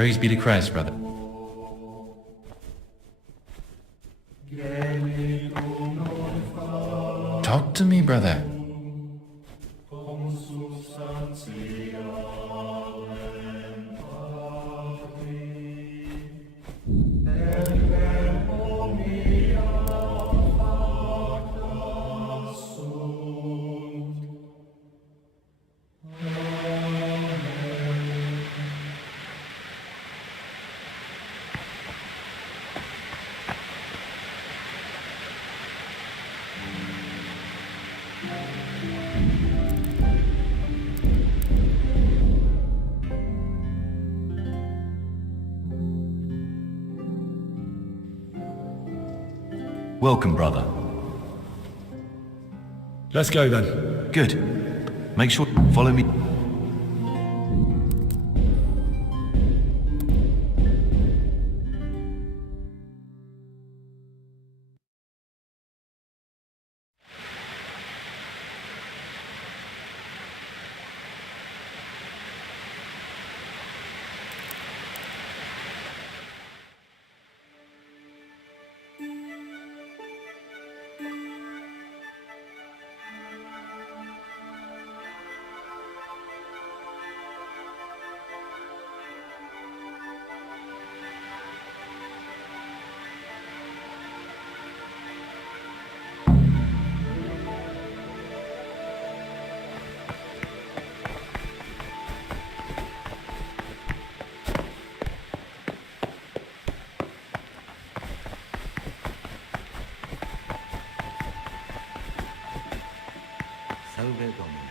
Praise be to Christ, brother. Talk to me, brother. Welcome, brother. Let's go then. Good. Make sure to follow me. Salve Domine.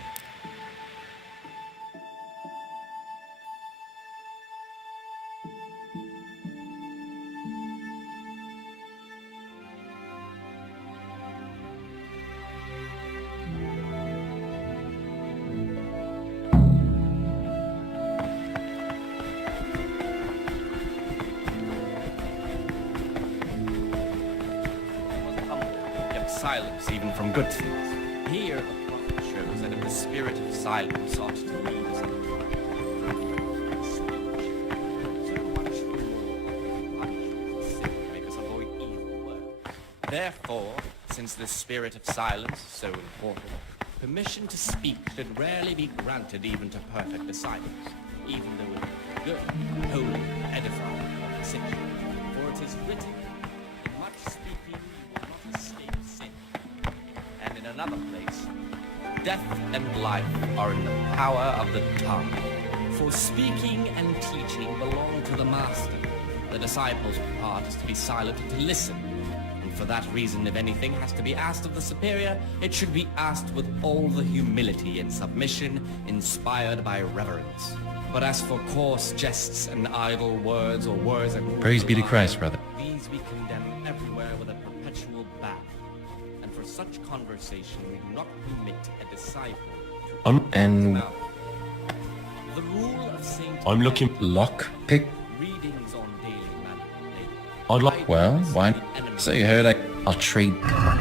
Kept silence even from good things. Here the prophet shows that if the spirit of silence ought to lead us in so much more sin make us avoid evil work. Therefore, since the spirit of silence is so important, permission to speak should rarely be granted even to perfect disciples, even though it is good, holy, edifying conversation. For it is written, in much speaking you will not escape sin. And in another place, death and life are in the power of the tongue. For speaking and teaching belong to the master. The disciples' part is to be silent and to listen. And for that reason, if anything has to be asked of the superior, it should be asked with all the humility and submission inspired by reverence. But as for coarse jests and idle words or words that Praise be to Christ, brother. these we condemn everywhere with a perpetual ban. And for such conversation we do not permit a disciple to And mouth. The rule of Saint I'm looking. lock pick. readings on daily manual. I'd like. Well, why? So you heard I'll trade. From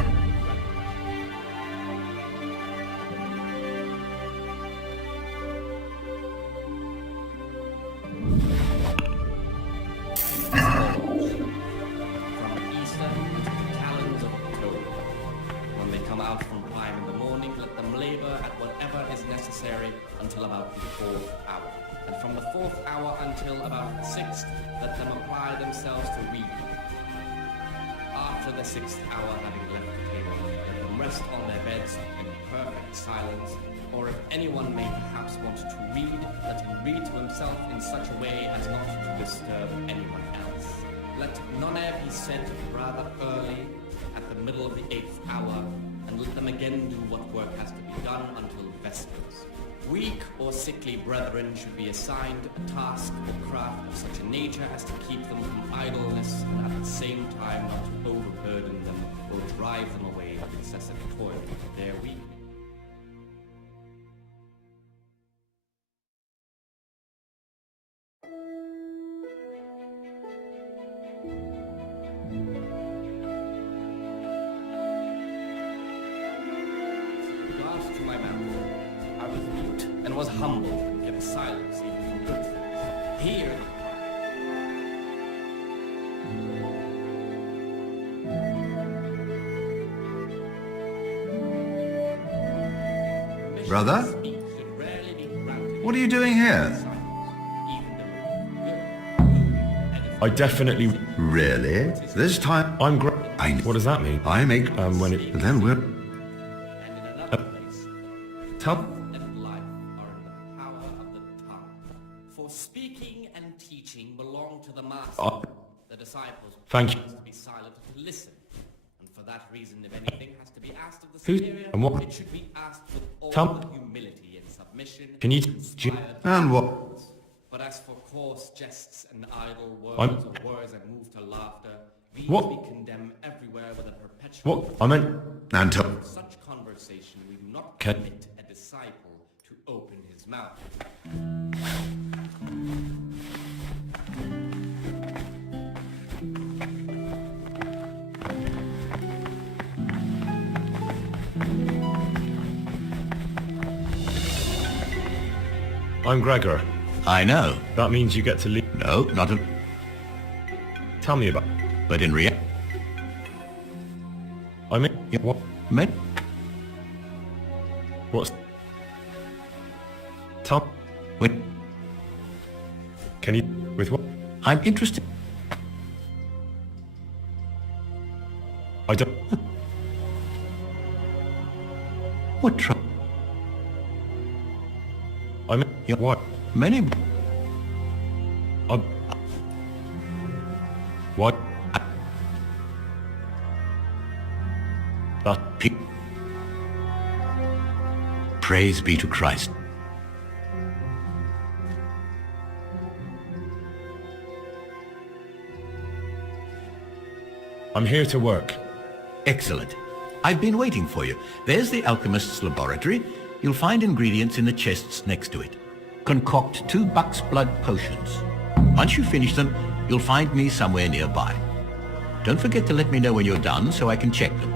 Easter to the calends of October. When they come out from prime in the morning, let them labor at whatever is necessary until about the 4th hour. And from the 4th hour until about the 6th, let them apply themselves to reading. After the 6th hour, having left the table, let them rest on their beds in perfect silence. Or if anyone may perhaps want to read, let him read to himself in such a way as not to disturb anyone else. Let none be said rather early, at the middle of the 8th hour, and let them again do what work has to be done until vespers. Weak or sickly brethren should be assigned a task or craft of such a nature as to keep them from idleness, and at the same time not to overburden them or drive them away with incessant toil of their weak. Regard to my mouth, I was mute and was humble and kept silence even from good things. Here, Brother? speech should rarely be granted What are you doing here? even though good, I definitely... Really? This time I'm great. I- What does that mean? I make... When it... Then we're... and in another place, Tell... and life are in the power of the tongue. For speaking and teaching belong to the master. The disciples Thank you. must be silent to listen. And for that reason, if anything has to be asked of the Who- superior, and what- it should be asked with all Tell- the humility and submission. Can you... inspired And what? But as for coarse jests and idle I'm- words or words that move to laughter, these What? we condemn everywhere with a perpetual... What? I meant... And to... In such conversation, we do not Okay. permit a disciple to open his mouth. I'm Gregor. I know. That means you get to leave... No, not a... Tell me about... But in reality... I mean... What? Men... What's... Tell... Wait, Can you... With what? I'm interested... I don't... What trouble? I mean... What? Many... What? That... Pe- Praise be to Christ. I'm here to work. Excellent. I've been waiting for you. There's the alchemist's laboratory. You'll find ingredients in the chests next to it. Concoct 2 buck's blood potions. Once you finish them, you'll find me somewhere nearby. Don't forget to let me know when you're done so I can check them.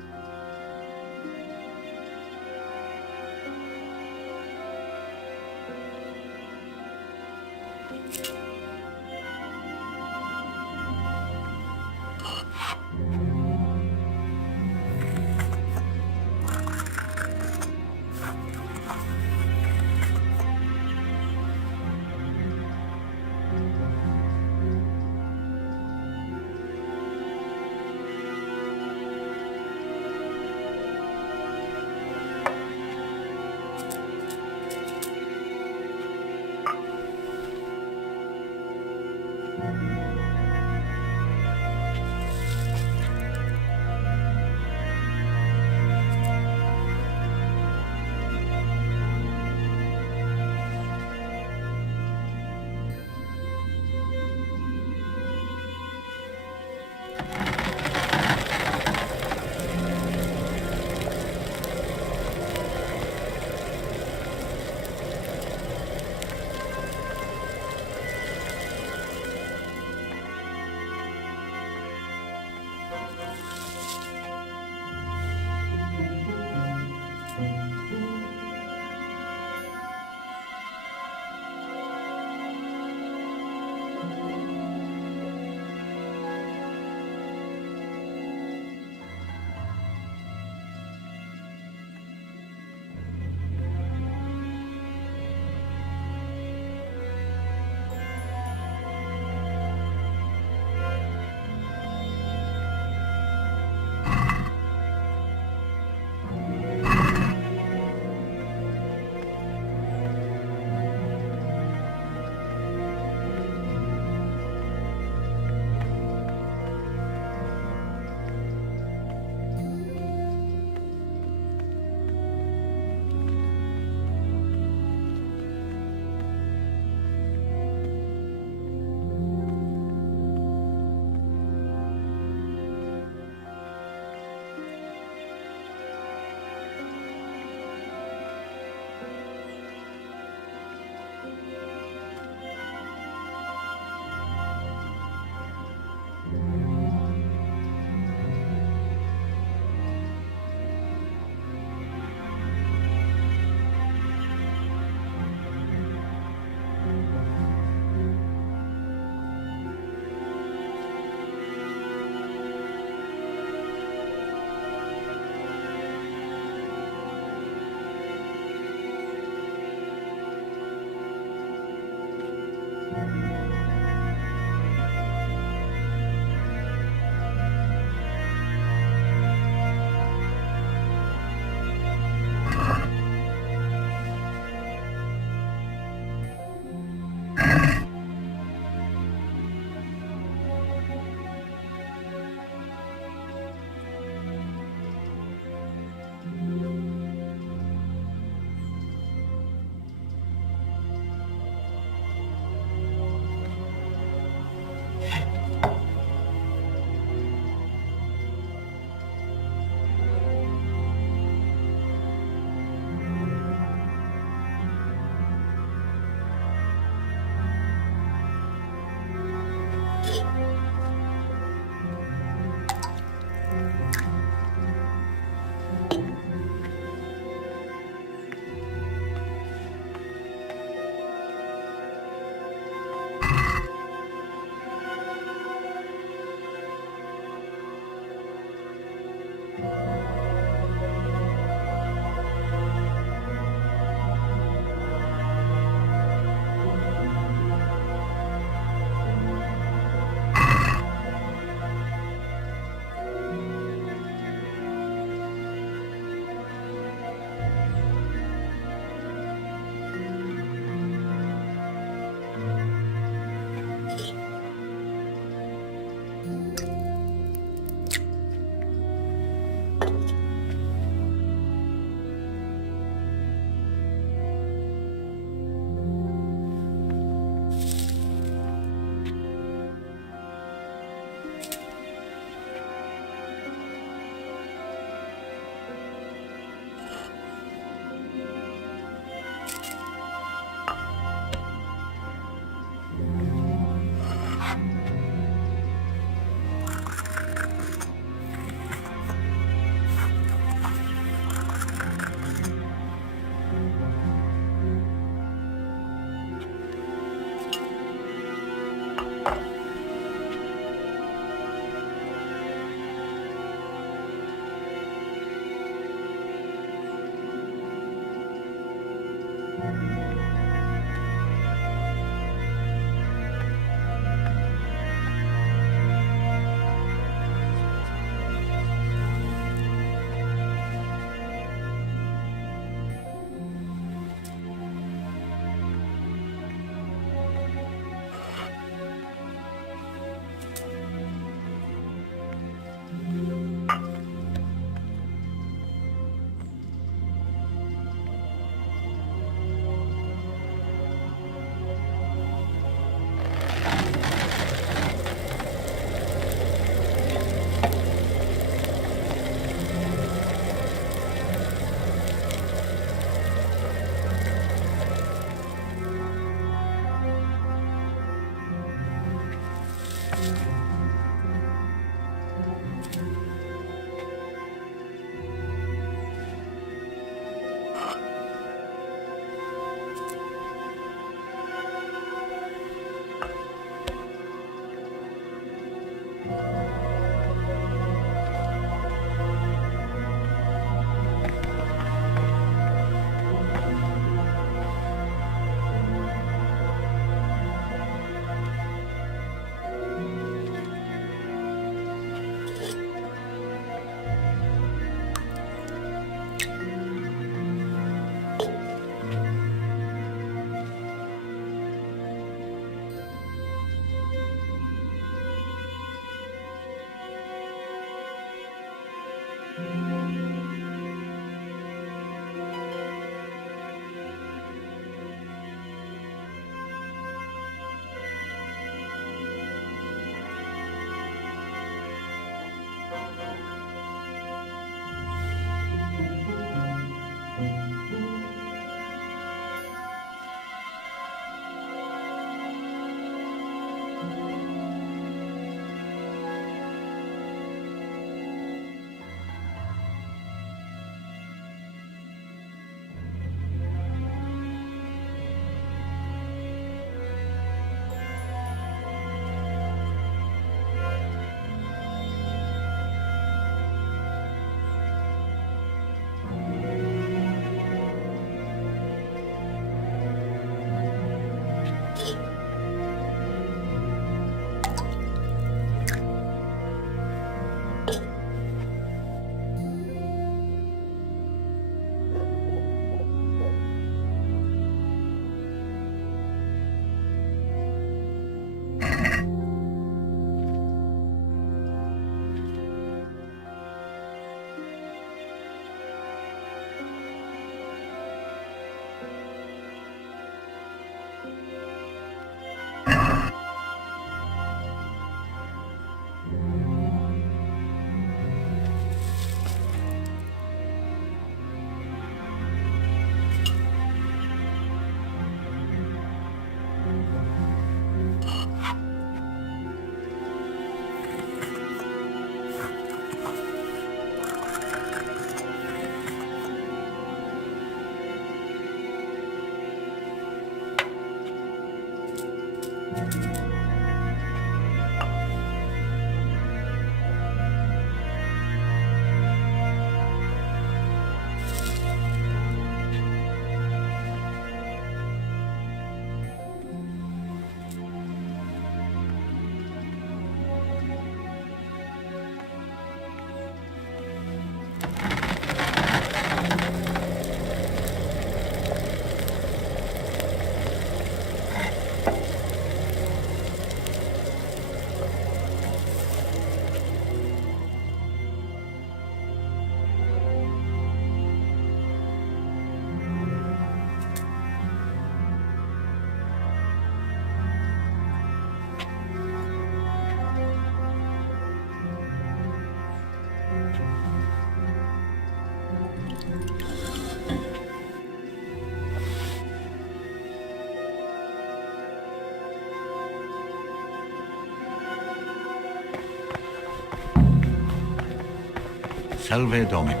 Salve Domini.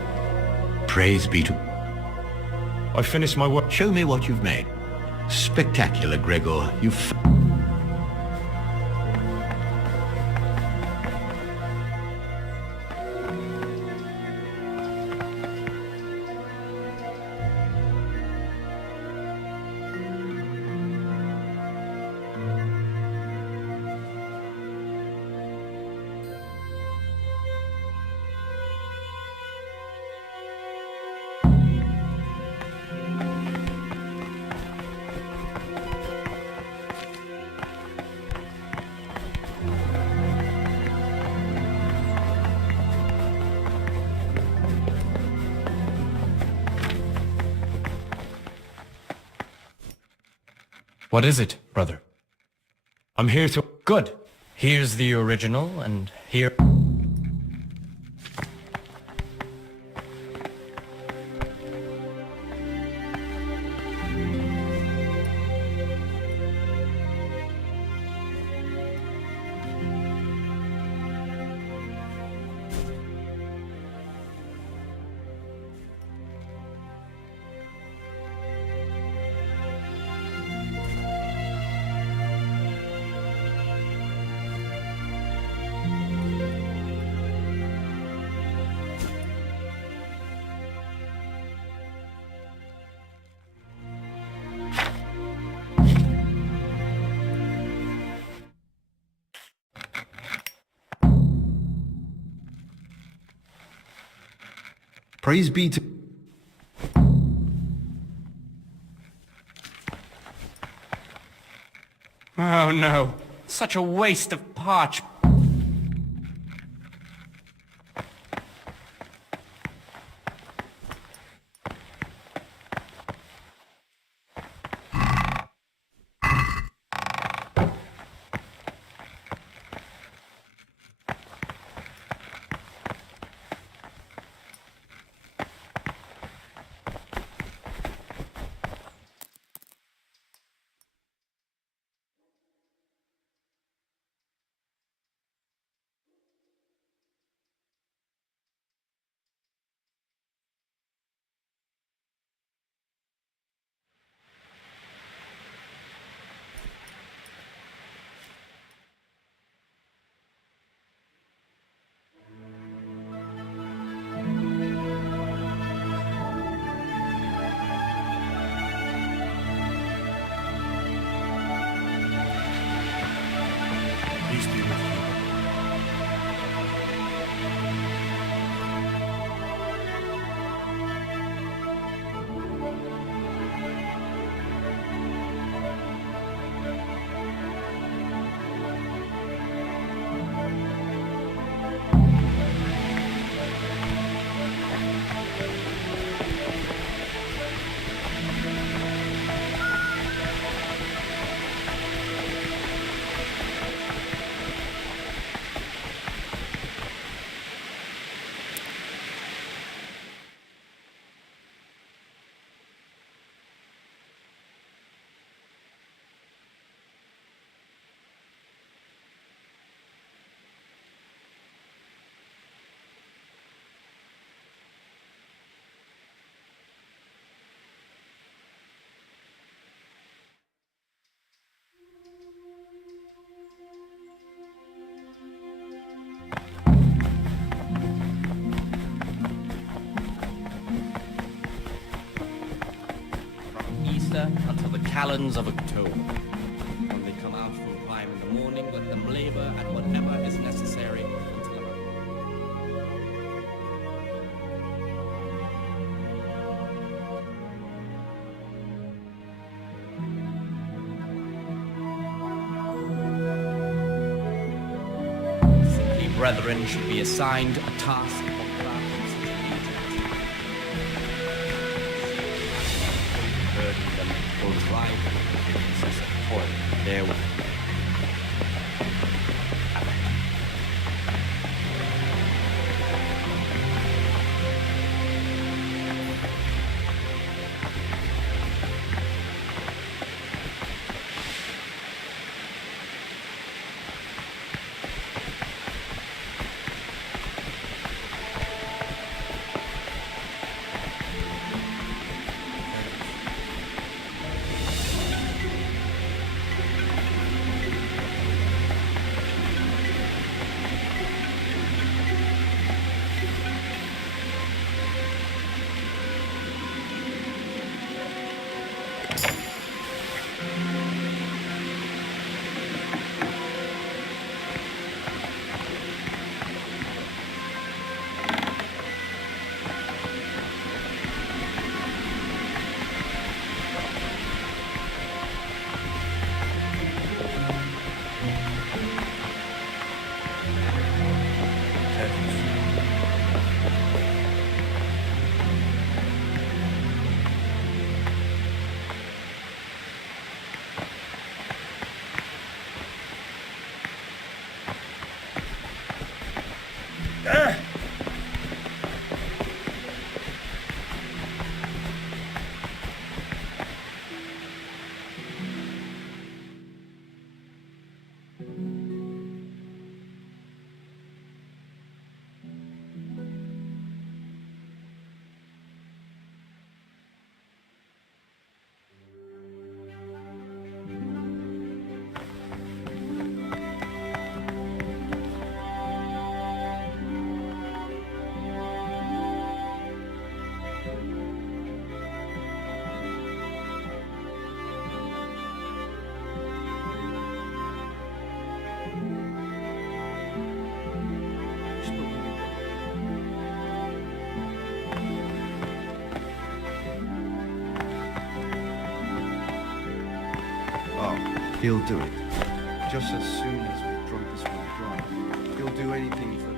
Praise be to... I finished my work. Show me what you've made. Spectacular, Gregor. You've... What is it, brother? I'm here to... Good. Here's the original, and here... Praise be to... Oh no, such a waste of parchment. Easter until the calends of October. When they come out from prime in the morning, let them labor at whatever is necessary until about... Simply, brethren should be assigned a task or craft in such a region. Burden them or drive them to the process of toil. There Oh, he'll do it. Just as soon as we've drunk this one dry. He'll do anything for...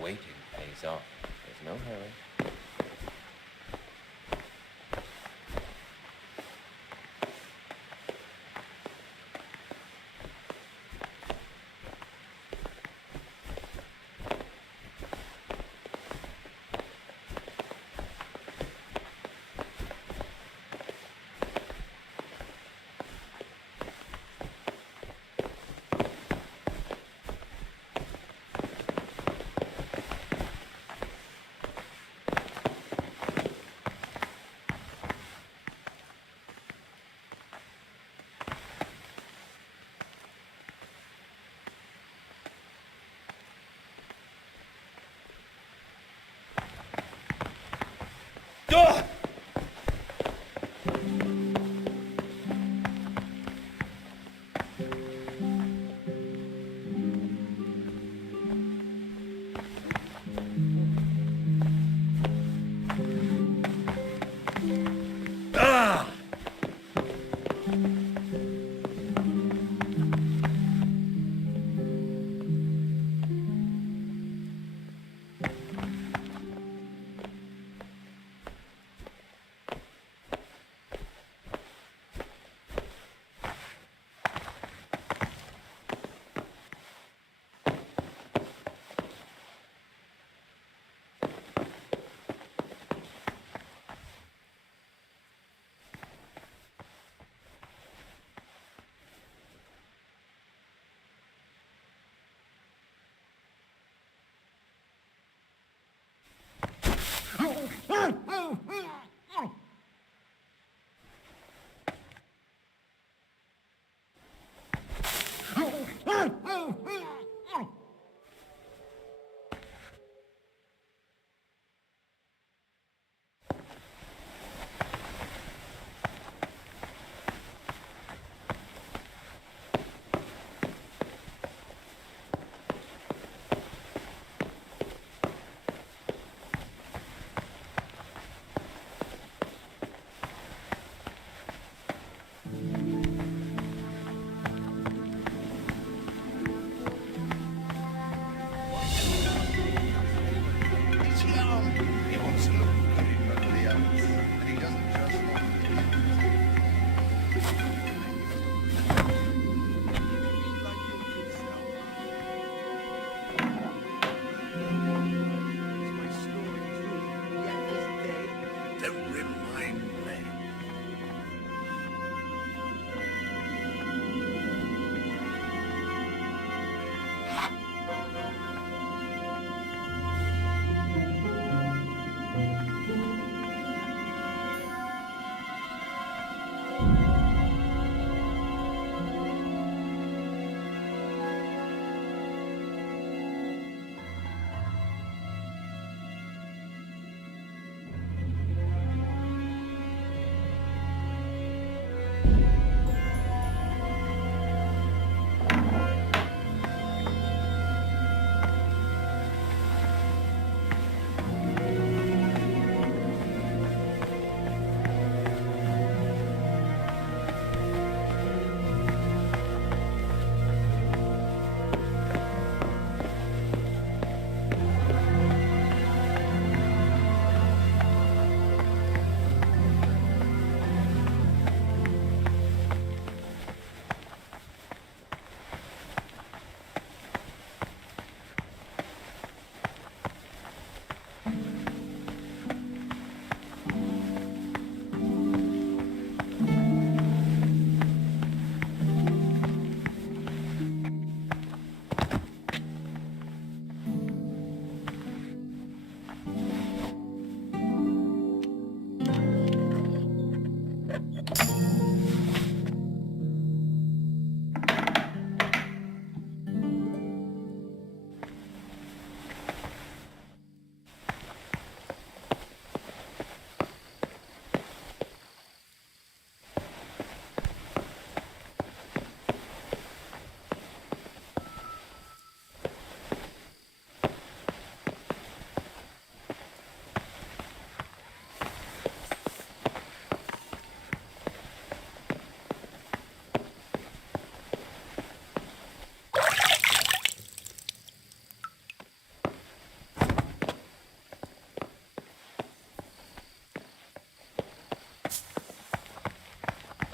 Waiting pays off. There's no hurry.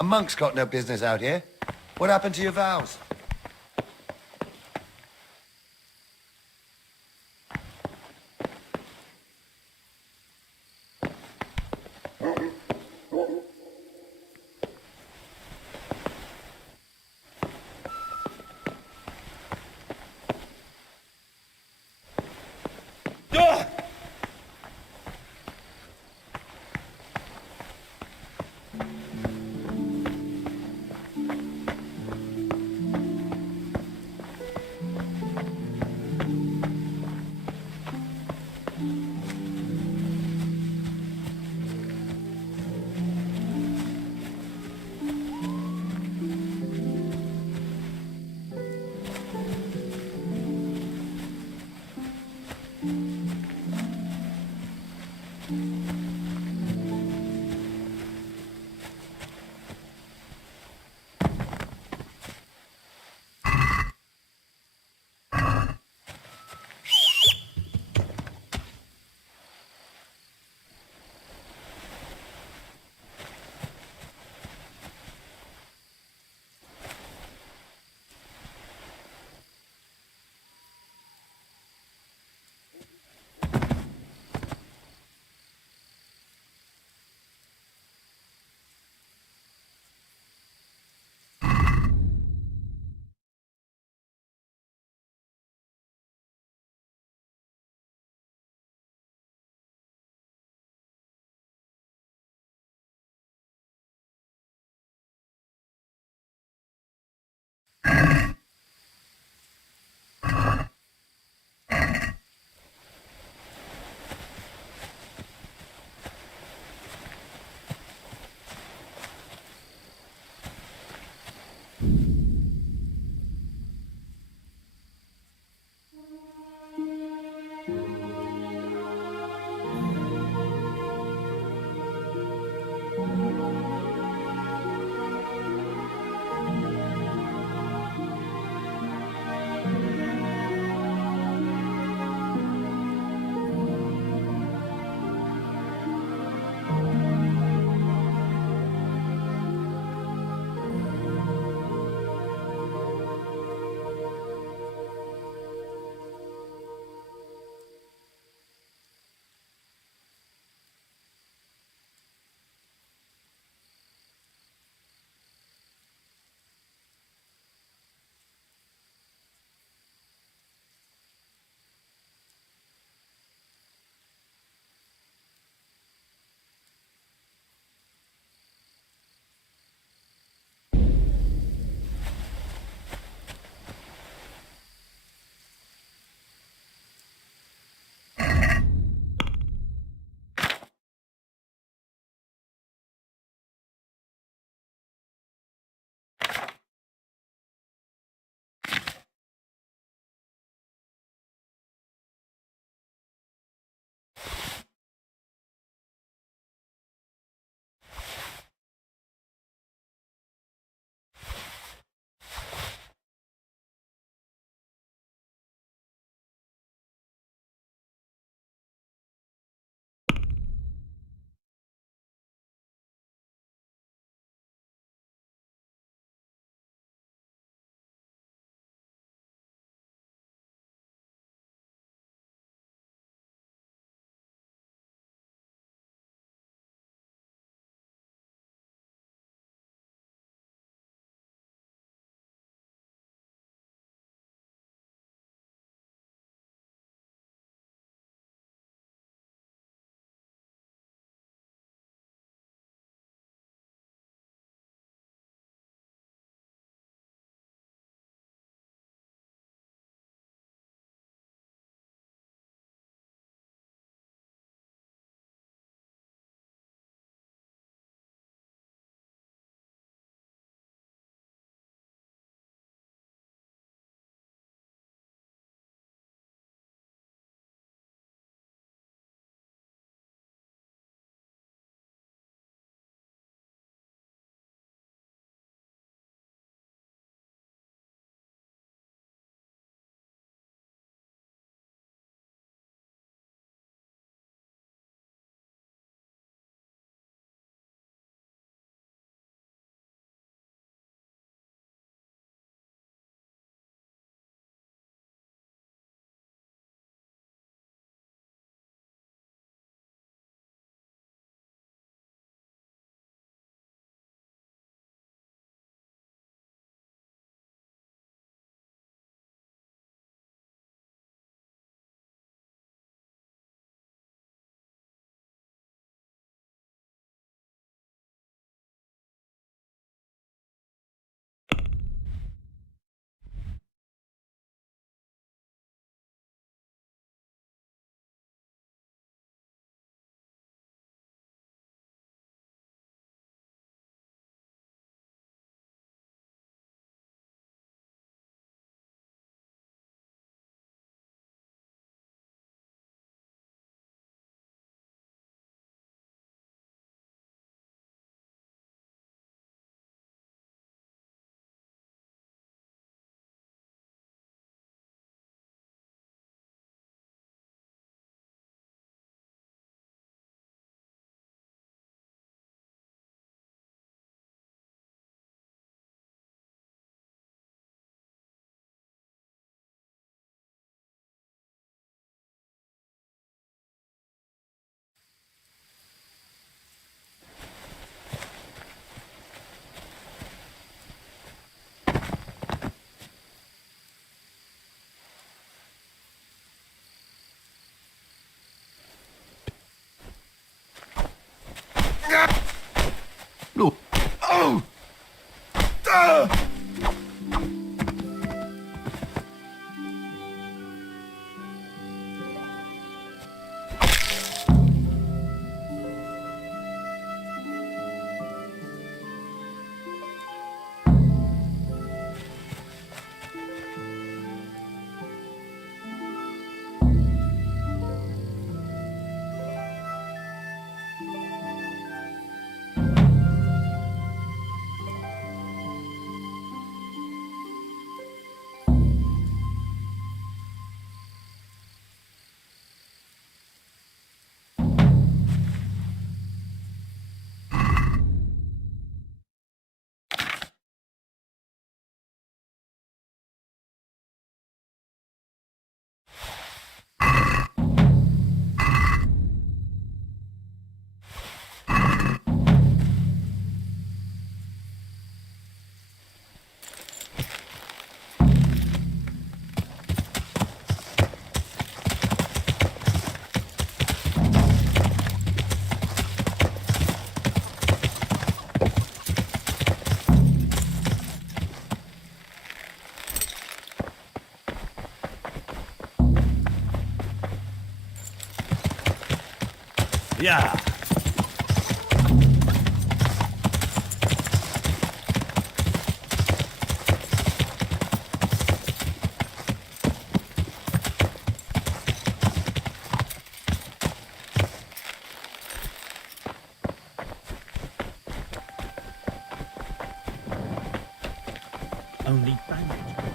monk's got no business out here. What happened to your vows? Yeah. Only bandage.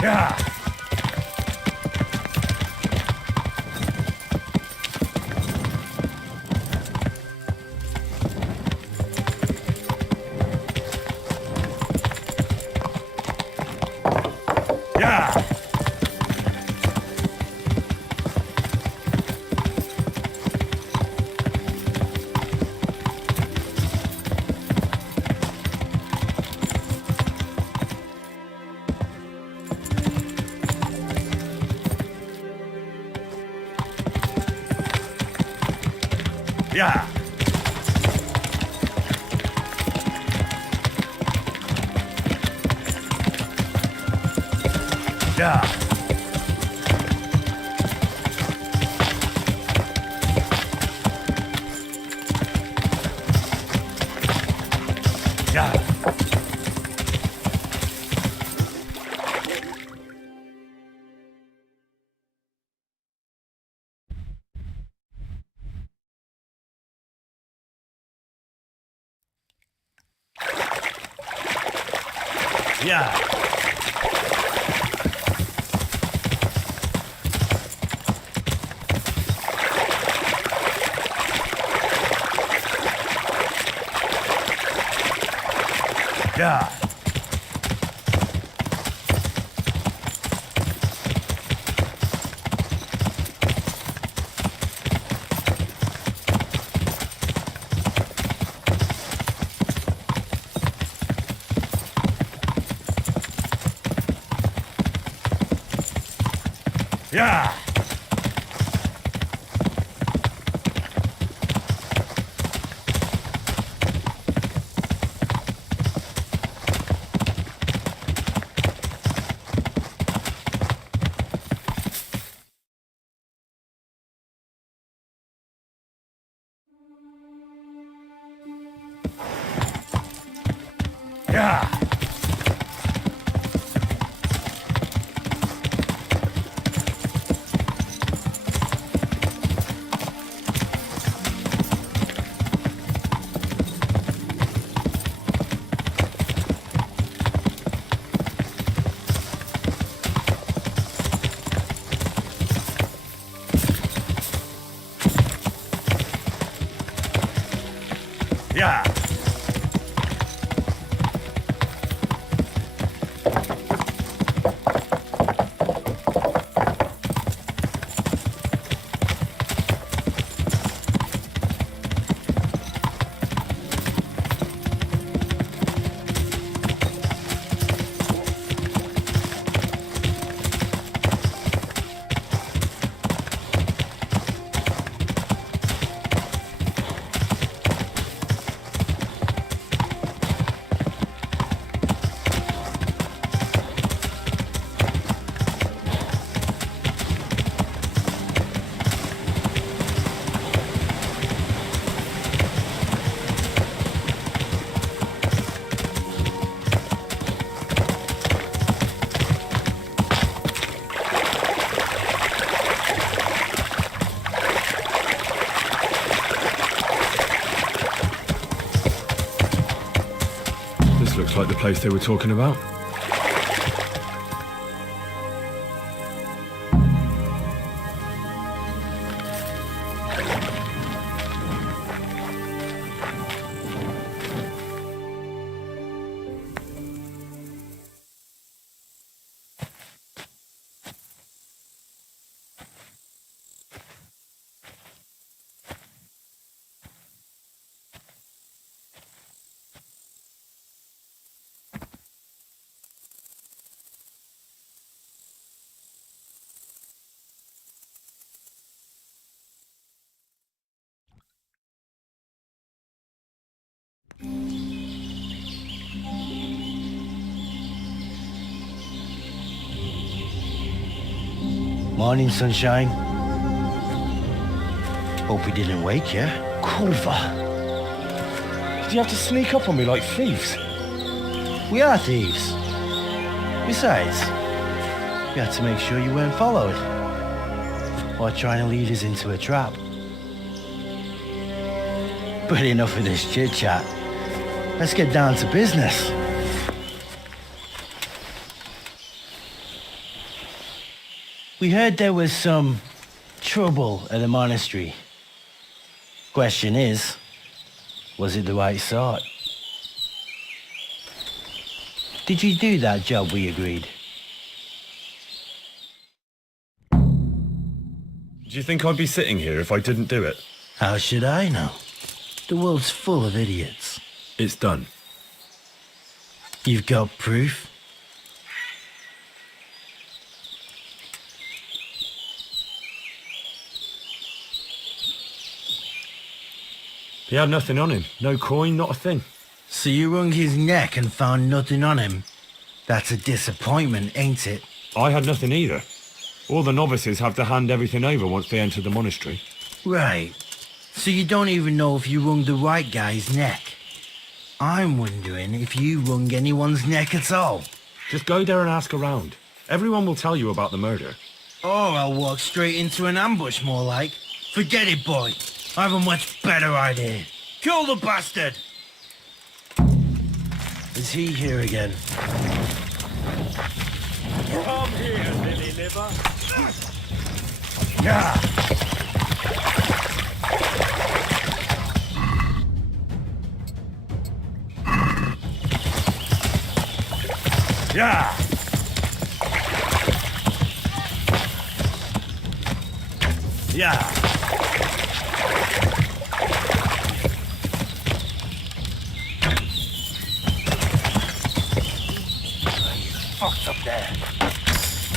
Yeah. Yeah. Yeah. Yeah. Yeah. Yeah. Yeah. Yeah. Yeah. Yeah. like the place they were talking about. Morning, sunshine. Hope we didn't wake you. Culver! Did you have to sneak up on me like thieves? We are thieves. Besides, we had to make sure you weren't followed or trying to lead us into a trap. But enough of this chit-chat. Let's get down to business. We heard there was some trouble at the monastery. Question is, was it the right sort? Did you do that job we agreed? Do you think I'd be sitting here if I didn't do it? How should I know? The world's full of idiots. It's done. You've got proof? He had nothing on him. No coin, not a thing. So you wrung his neck and found nothing on him? That's a disappointment, ain't it? I had nothing either. All the novices have to hand everything over once they enter the monastery. Right. So you don't even know if you wrung the right guy's neck. I'm wondering if you wrung anyone's neck at all. Just go there and ask around. Everyone will tell you about the murder. Or I'll walk straight into an ambush, more like. Forget it, boy. I have a much better idea. Kill the bastard! Is he here again? Come here, lily liver. Yeah! Yeah! Yeah! Fucked up there.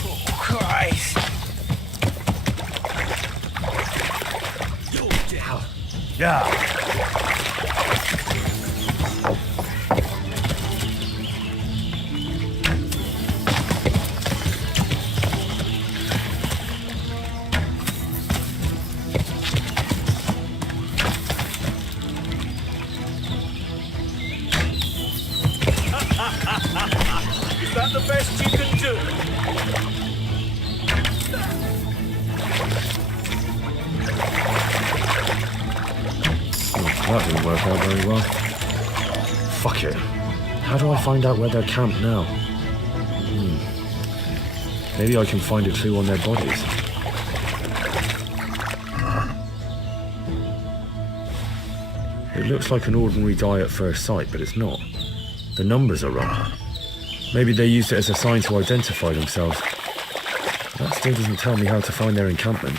Oh, Christ! Yeah! Is that the best you can do? That didn't work out very well. Fuck it. How do I find out where they're camped now? Maybe I can find a clue on their bodies. It looks like an ordinary die at first sight, but it's not. The numbers are wrong. Maybe they used it as a sign to identify themselves. That still doesn't tell me how to find their encampment.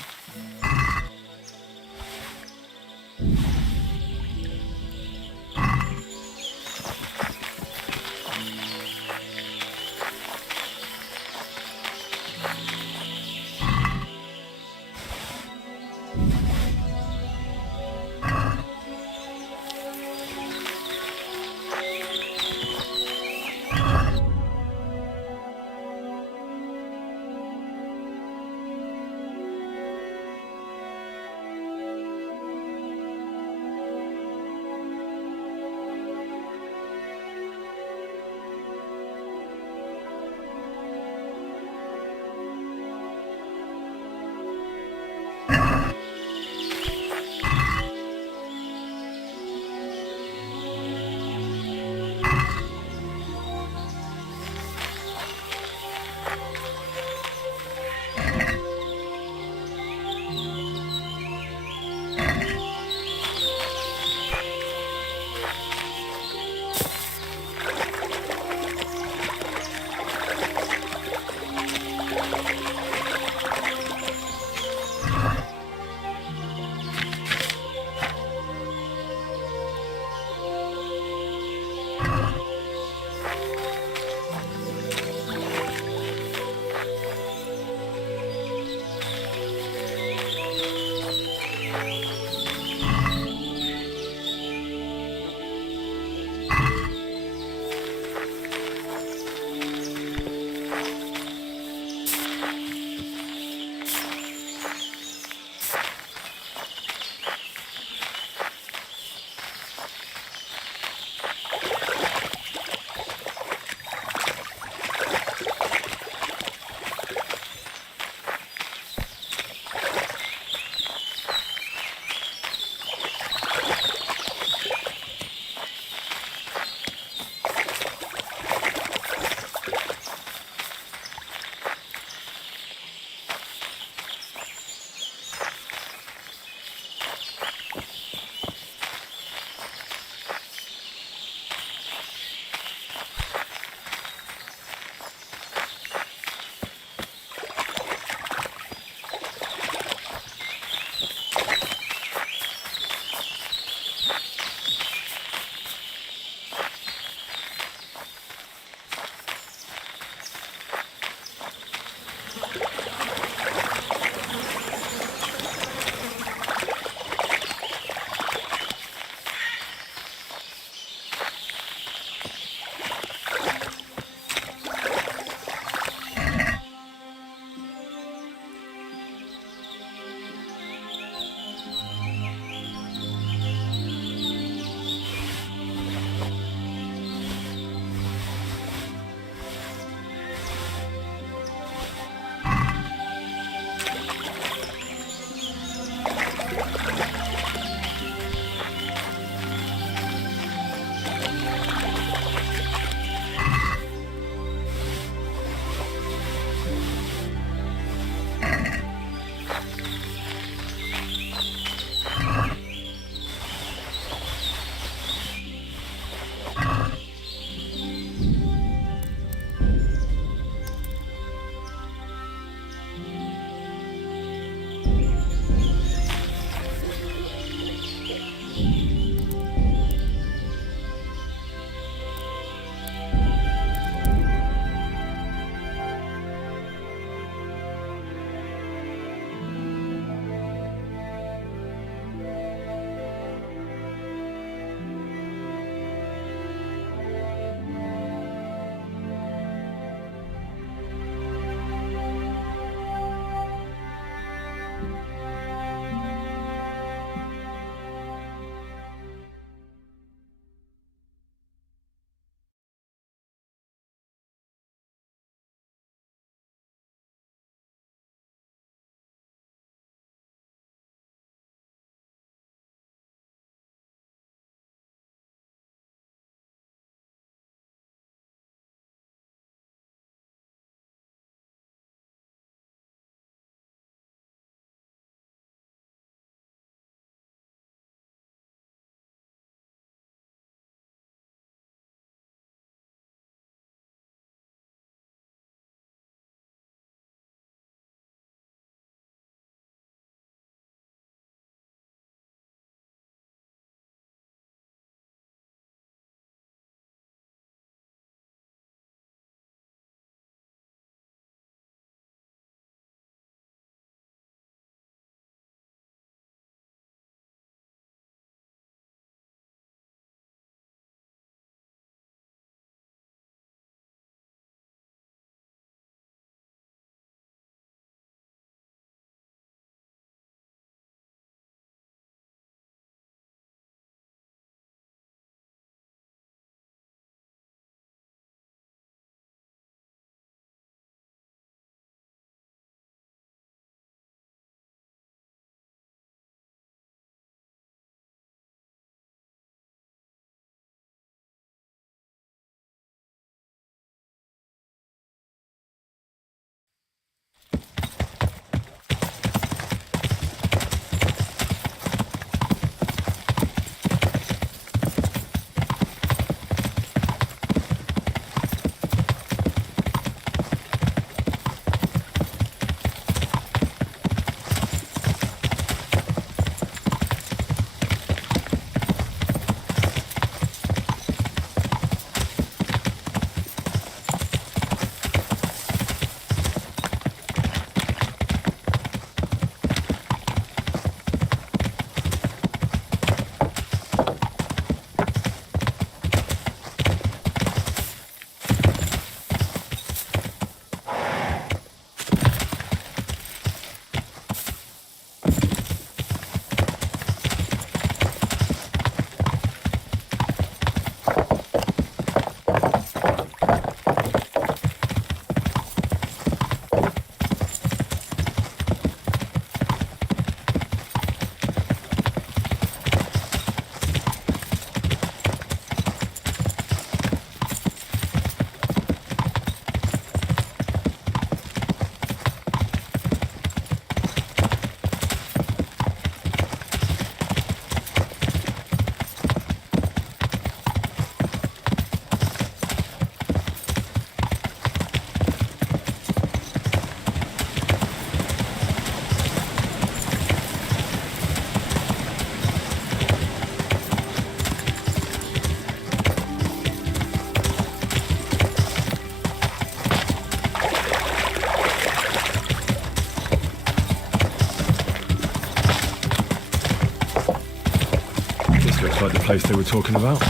place they were talking about?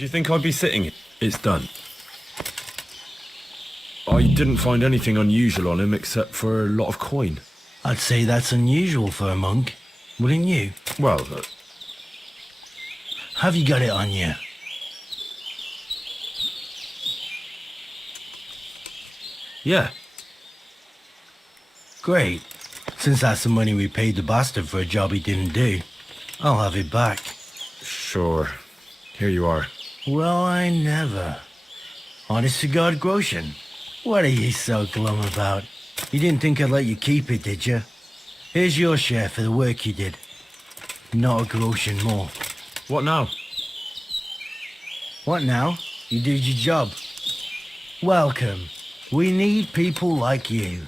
Do you think I'd be sitting here? It's done. I didn't find anything unusual on him except for a lot of coin. I'd say that's unusual for a monk, wouldn't you? Well, Have you got it on you? yeah. Great. Since that's the money we paid the bastard for a job he didn't do, I'll have it back. Sure. Here you are. Well, I never. Honest to God, Grosjean, what are you so glum about? You didn't think I'd let you keep it, did you? Here's your share for the work you did. Not a Grosjean more. What now? What now? You did your job. Welcome. We need people like you.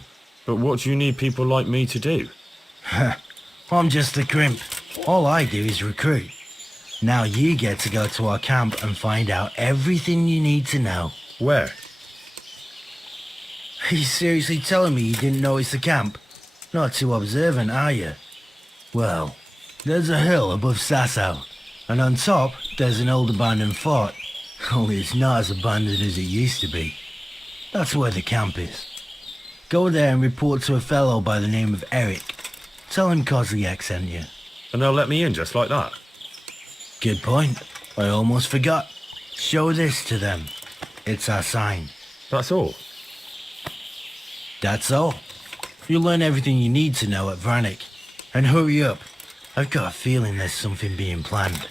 But what do you need people like me to do? I'm just a crimp. All I do is recruit. Now you get to go to our camp and find out everything you need to know. Where? Are you seriously telling me you didn't notice the camp? Not too observant, are you? Well, there's a hill above Sasau, and on top there's an old abandoned fort. Only it's not as abandoned as it used to be. That's where the camp is. Go there and report to a fellow by the name of Eric. Tell him Kozliak sent you. And they'll let me in just like that? Good point. I almost forgot. Show this to them. It's our sign. That's all? That's all. You'll learn everything you need to know at Vranik. And hurry up. I've got a feeling there's something being planned.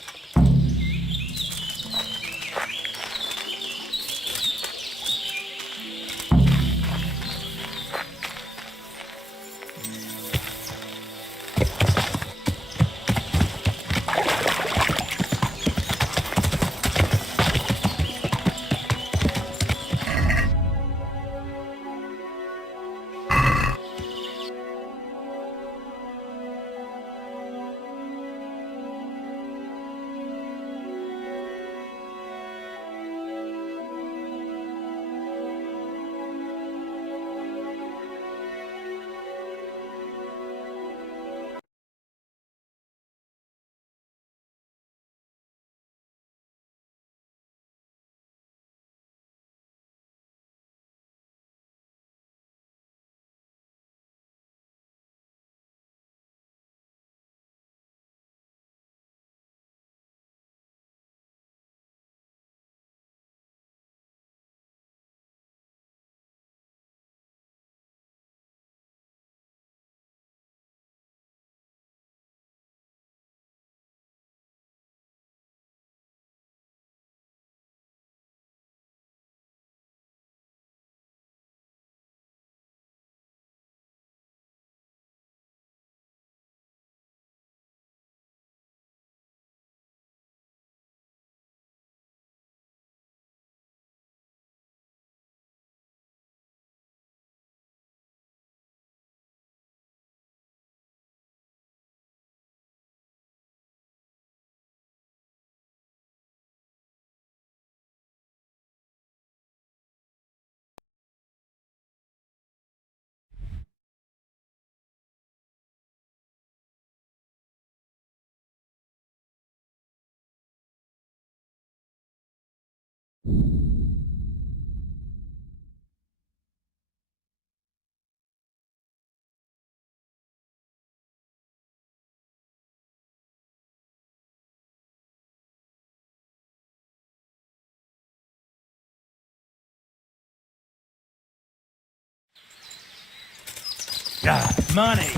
Money!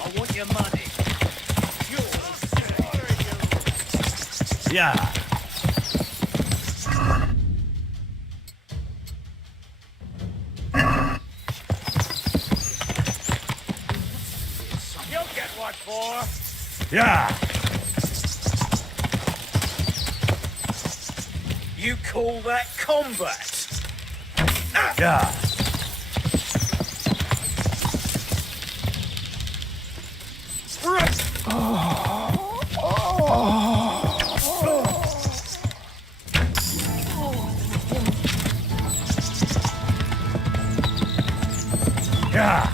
I want your money. Yours. Yeah. You'll get what for. Yeah. You call that combat? Yeah. Yeah.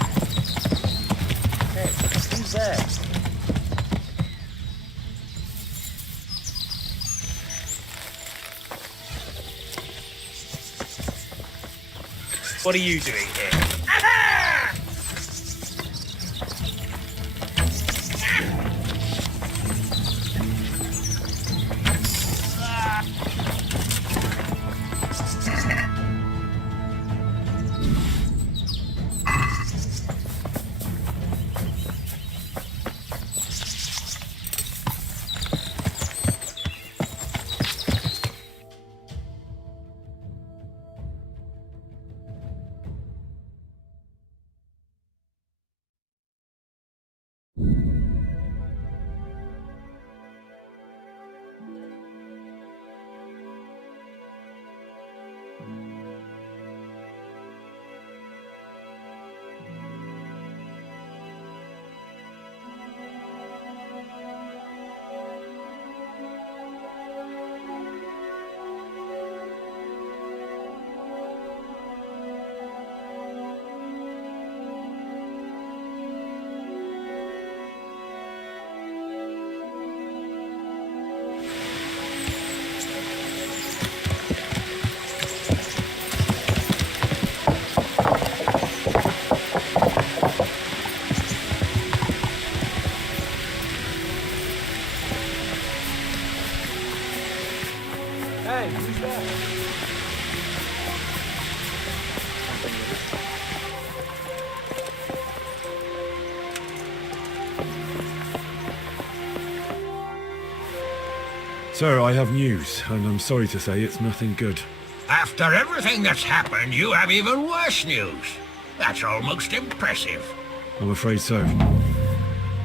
Hey, who's that? What are you doing here? Hey, who's that? Sir, I have news, and I'm sorry to say it's nothing good. After everything that's happened, you have even worse news. That's almost impressive. I'm afraid so.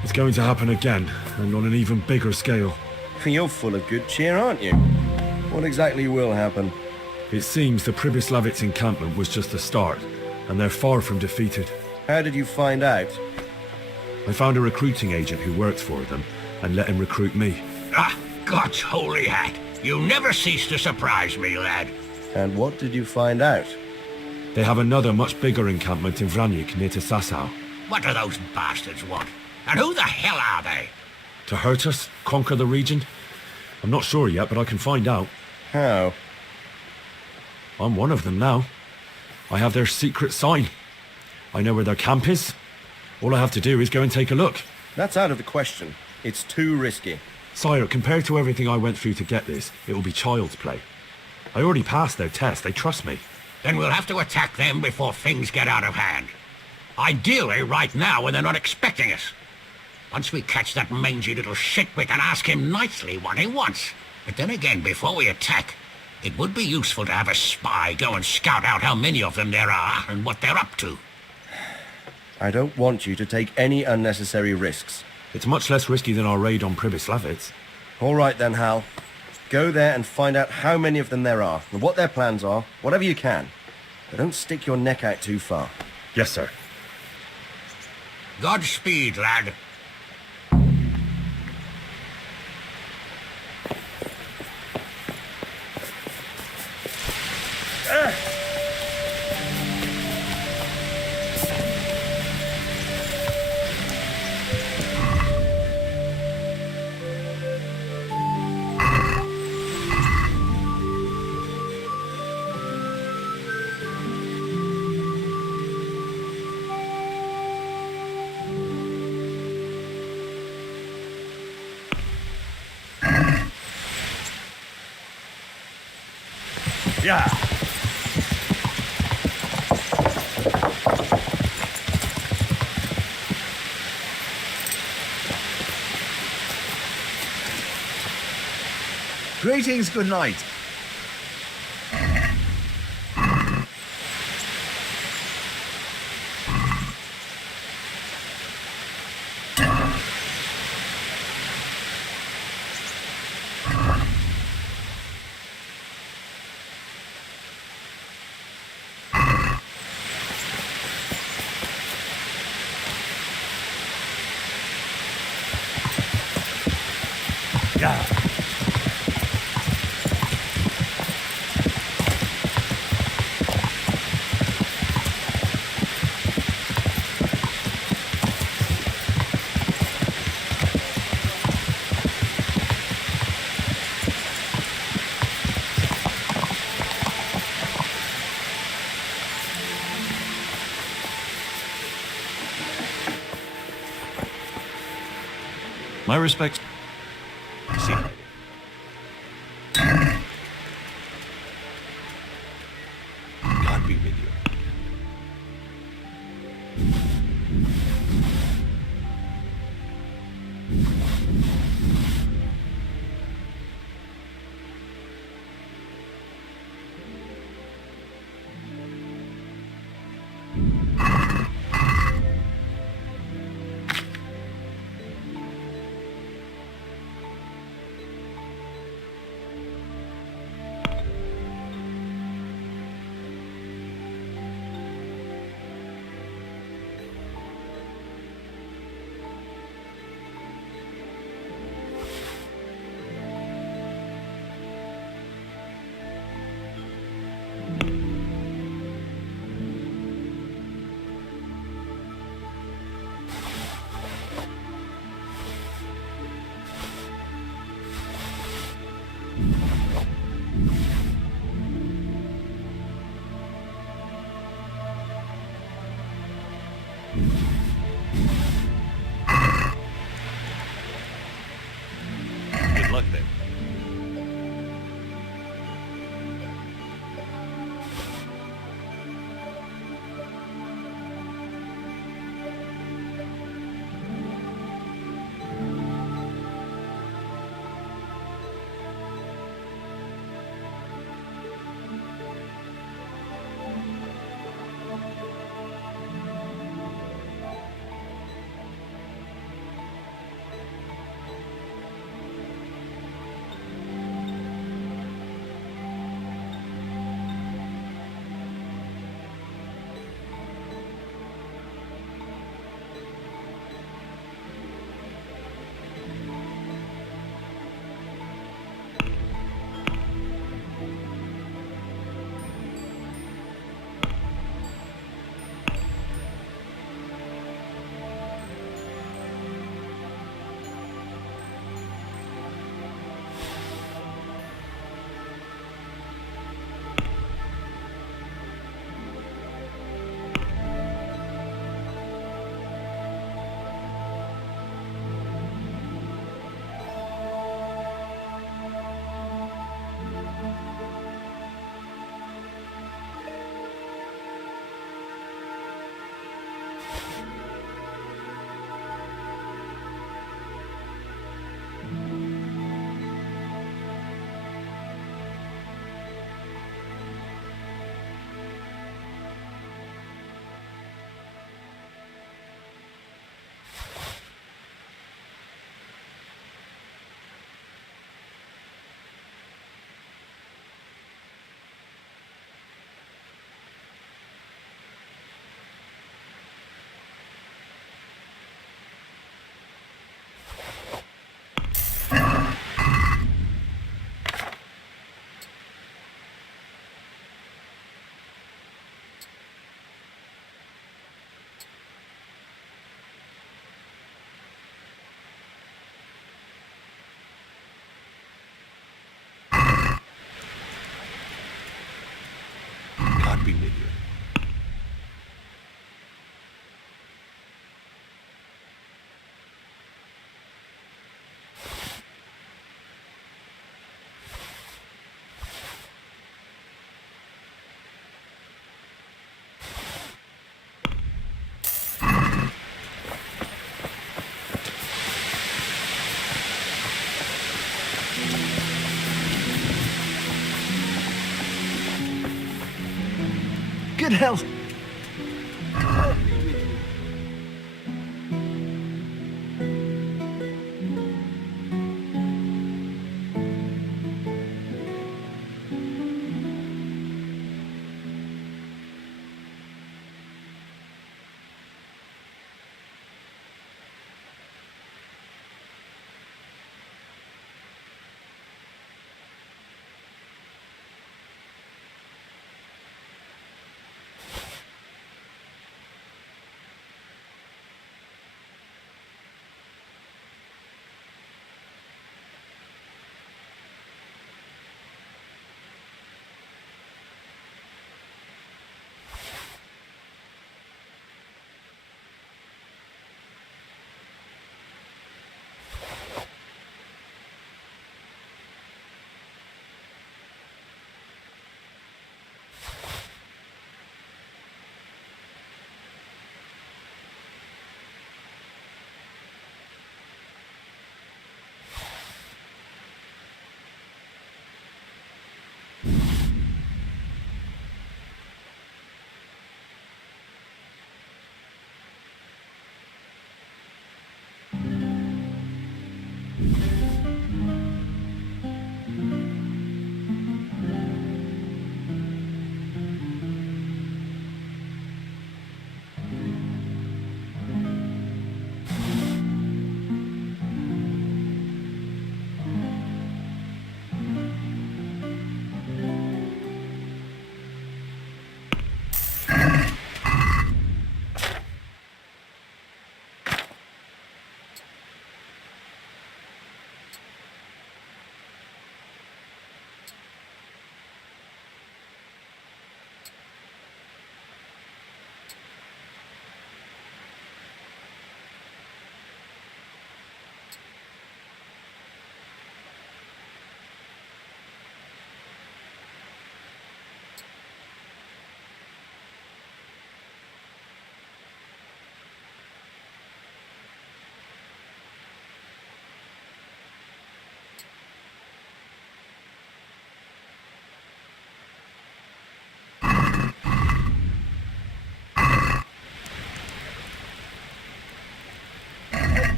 It's going to happen again, and on an even bigger scale. You're full of good cheer, aren't you? What exactly will happen? It seems the Pribyslavitz encampment was just the start, and they're far from defeated. How did you find out? I found a recruiting agent who works for them, and let him recruit me. Ah, God's holy hat. You never cease to surprise me, lad. And what did you find out? They have another much bigger encampment in Vranyk near to Sasau. What do those bastards want? And who the hell are they? To hurt us? Conquer the region? I'm not sure yet, but I can find out. How? I'm one of them now. I have their secret sign. I know where their camp is. All I have to do is go and take a look. That's out of the question. It's too risky. Sire, compared to everything I went through to get this, it will be child's play. I already passed their test. They trust me. Then we'll have to attack them before things get out of hand. Ideally right now when they're not expecting us. Once we catch that mangy little shit, we can ask him nicely what he wants. But then again, before we attack, it would be useful to have a spy go and scout out how many of them there are and what they're up to. I don't want you to take any unnecessary risks. It's much less risky than our raid on Pribyslavitz. All right then, Hal. Go there and find out how many of them there are, and what their plans are, whatever you can. But don't stick your neck out too far. Yes, sir. Godspeed, lad. Yeah. Greetings, good night. My respects. See. God be with you. Good luck then. Good hell.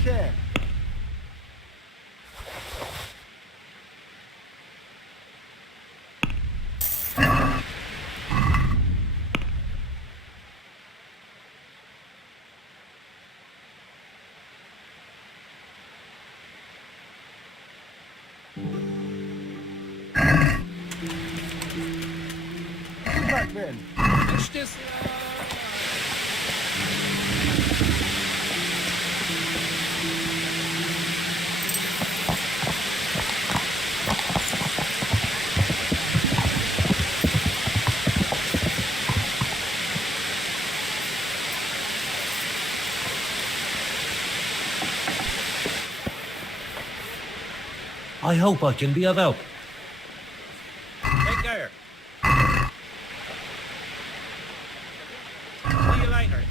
care. Come back, men. Push this. I hope I can be of help. Take care. See you later.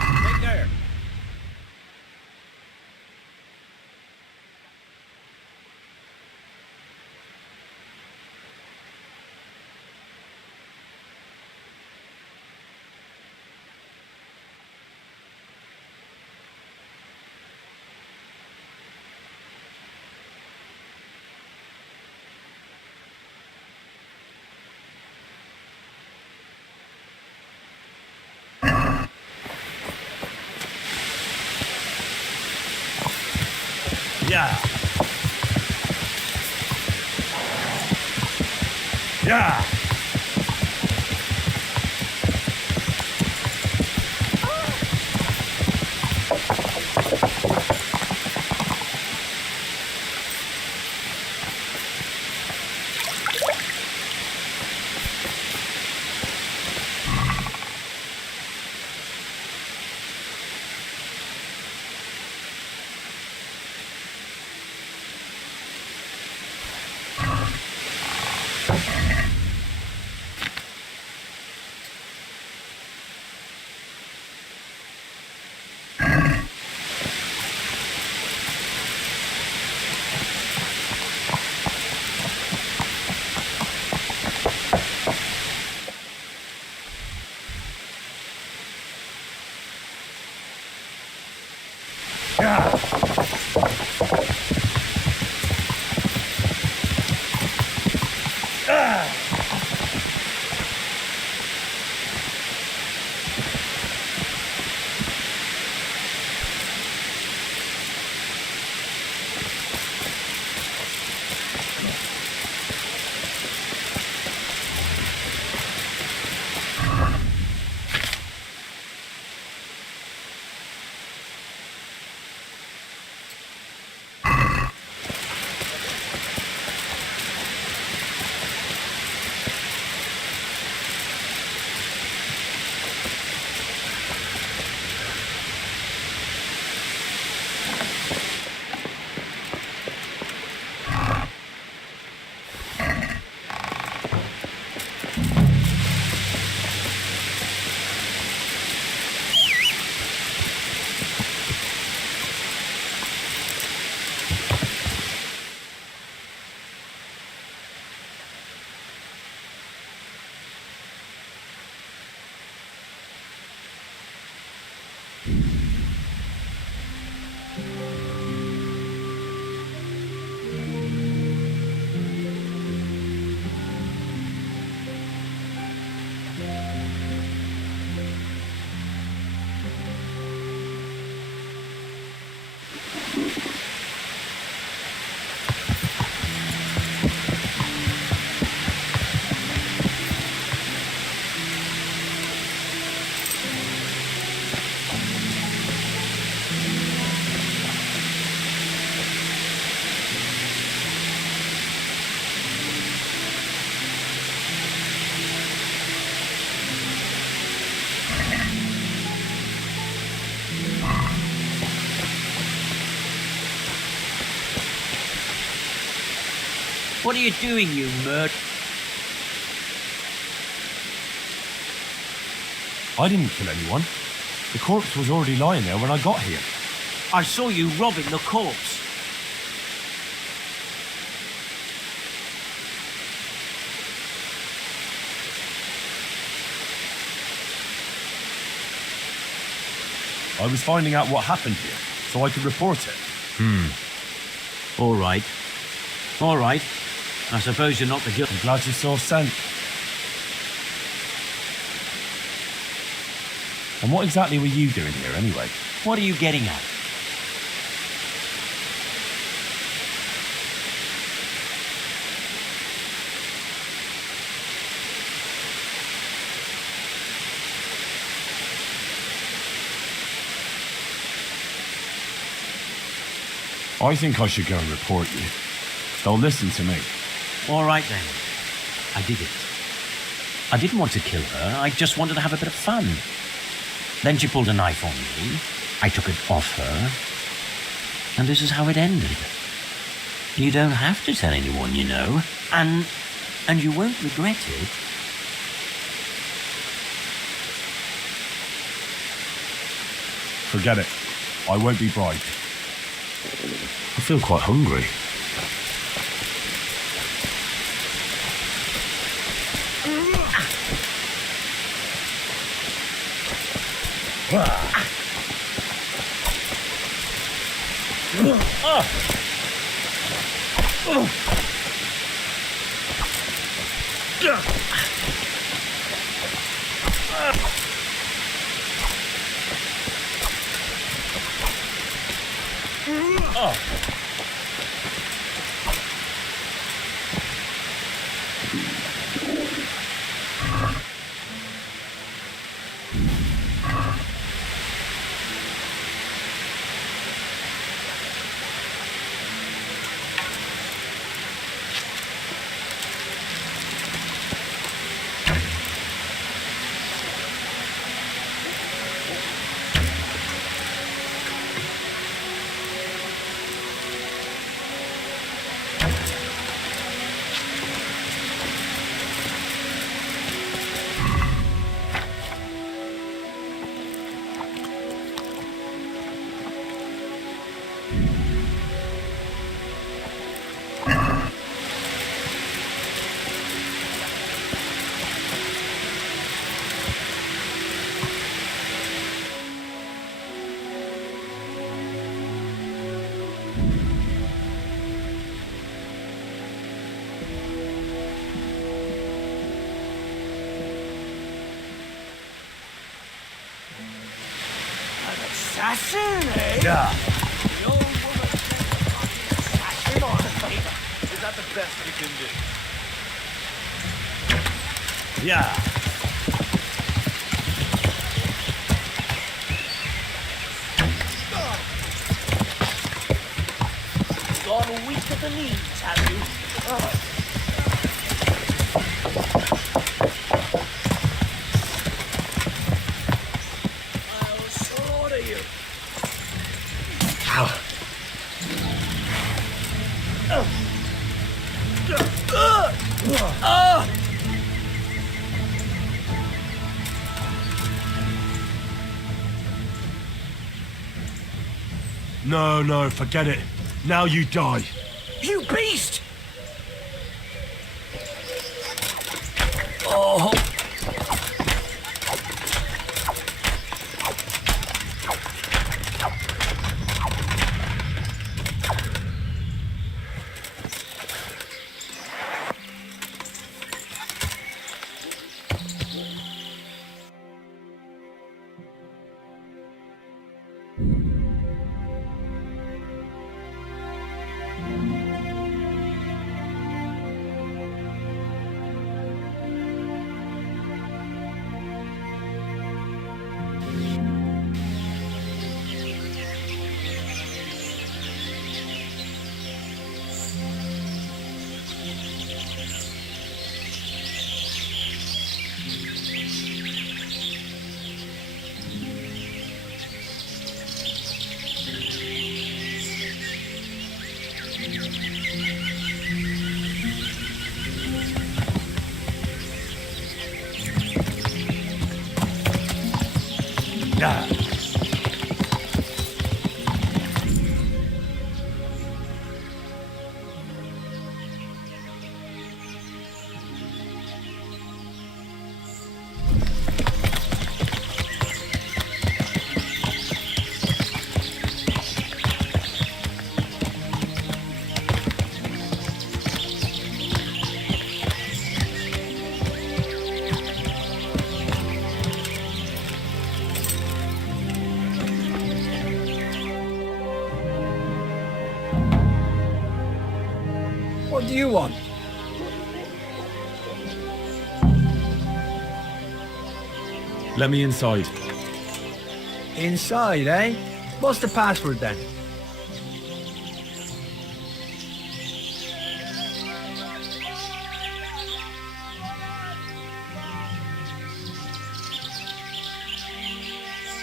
Take care. Yeah. Yeah. What are you doing, you murd? I didn't kill anyone. The corpse was already lying there when I got here. I saw you robbing the corpse. I was finding out what happened here, so I could report it. All right. All right. I suppose you're not the guilty. I'm glad you saw scent. And what exactly were you doing here, anyway? What are you getting at? I think I should go and report you. They'll listen to me. All right, then. I did it. I didn't want to kill her. I just wanted to have a bit of fun. Then she pulled a knife on me. I took it off her. And this is how it ended. You don't have to tell anyone, you know. And you won't regret it. Forget it. I won't be bribed. I feel quite hungry. Assassin, eh? Yeah. The old woman assassin on me. Is that the best you can do? Yeah. Gone weak at the knees, have you? I'll slaughter you. No, forget it. Now you die. You beast! Oh. What do you want? Let me inside. Inside, eh? What's the password then?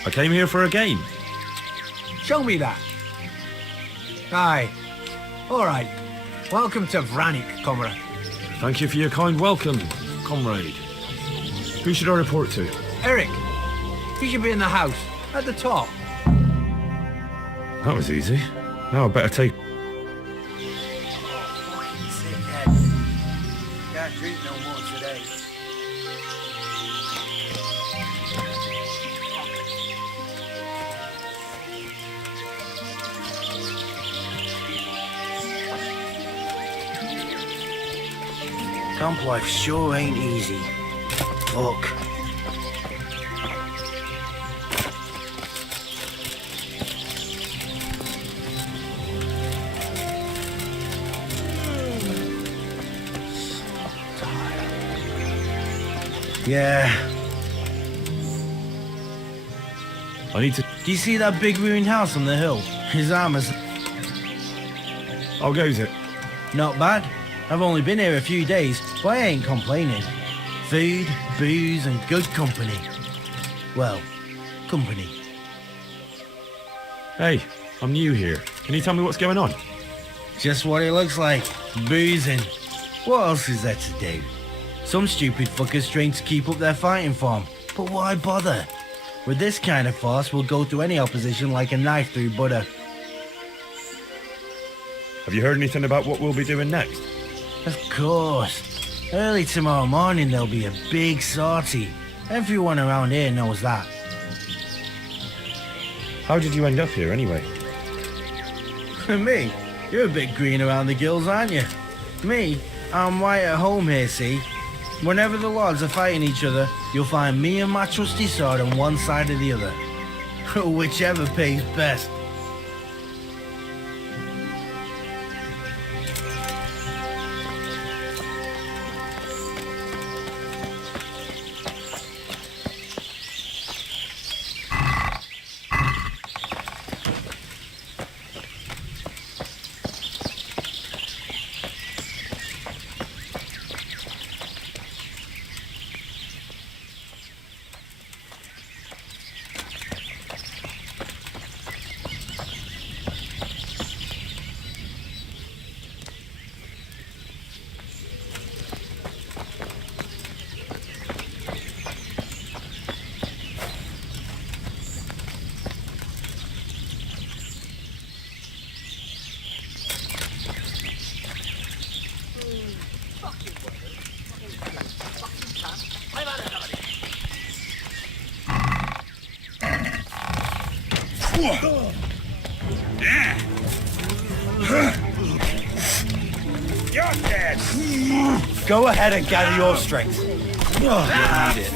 I came here for a game. Show me that. Aye. All right. Welcome to Vranik, comrade. Thank you for your kind welcome, comrade. Who should I report to? Eric, you should be in the house, at the top. That was easy. Now I better take... Can't drink no more today. Camp life sure ain't easy. Fuck. Yeah. I need to... Do you see that big ruined house on the hill? His armor's... How goes it? Not bad. I've only been here a few days, but I ain't complaining. Food, booze, and good company. Well, company. Hey, I'm new here. Can you tell me what's going on? Just what it looks like. Boozing. What else is there to do? Some stupid fuckers trained to keep up their fighting form. But why bother? With this kind of force, we'll go through any opposition like a knife through butter. Have you heard anything about what we'll be doing next? Of course. Early tomorrow morning there'll be a big sortie. Everyone around here knows that. How did you end up here anyway? Me? You're a bit green around the gills, aren't you? Me? I'm right at home here, see? Whenever the lords are fighting each other, you'll find me and my trusty sword on one side or the other. Whichever pays best. You're dead. Go ahead and gather your strength. You'll need it.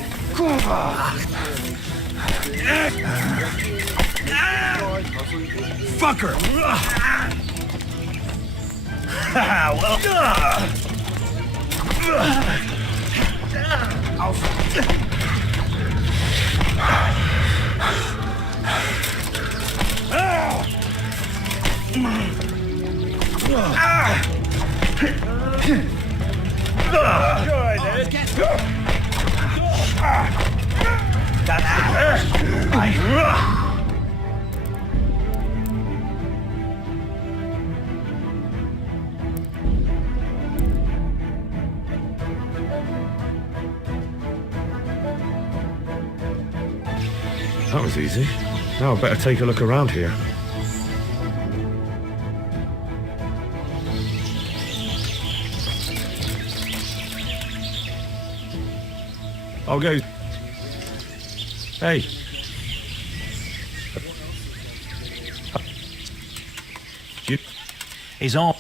Fucker! That was easy. Now I better take a look around here. I'll go. Hey. He's on.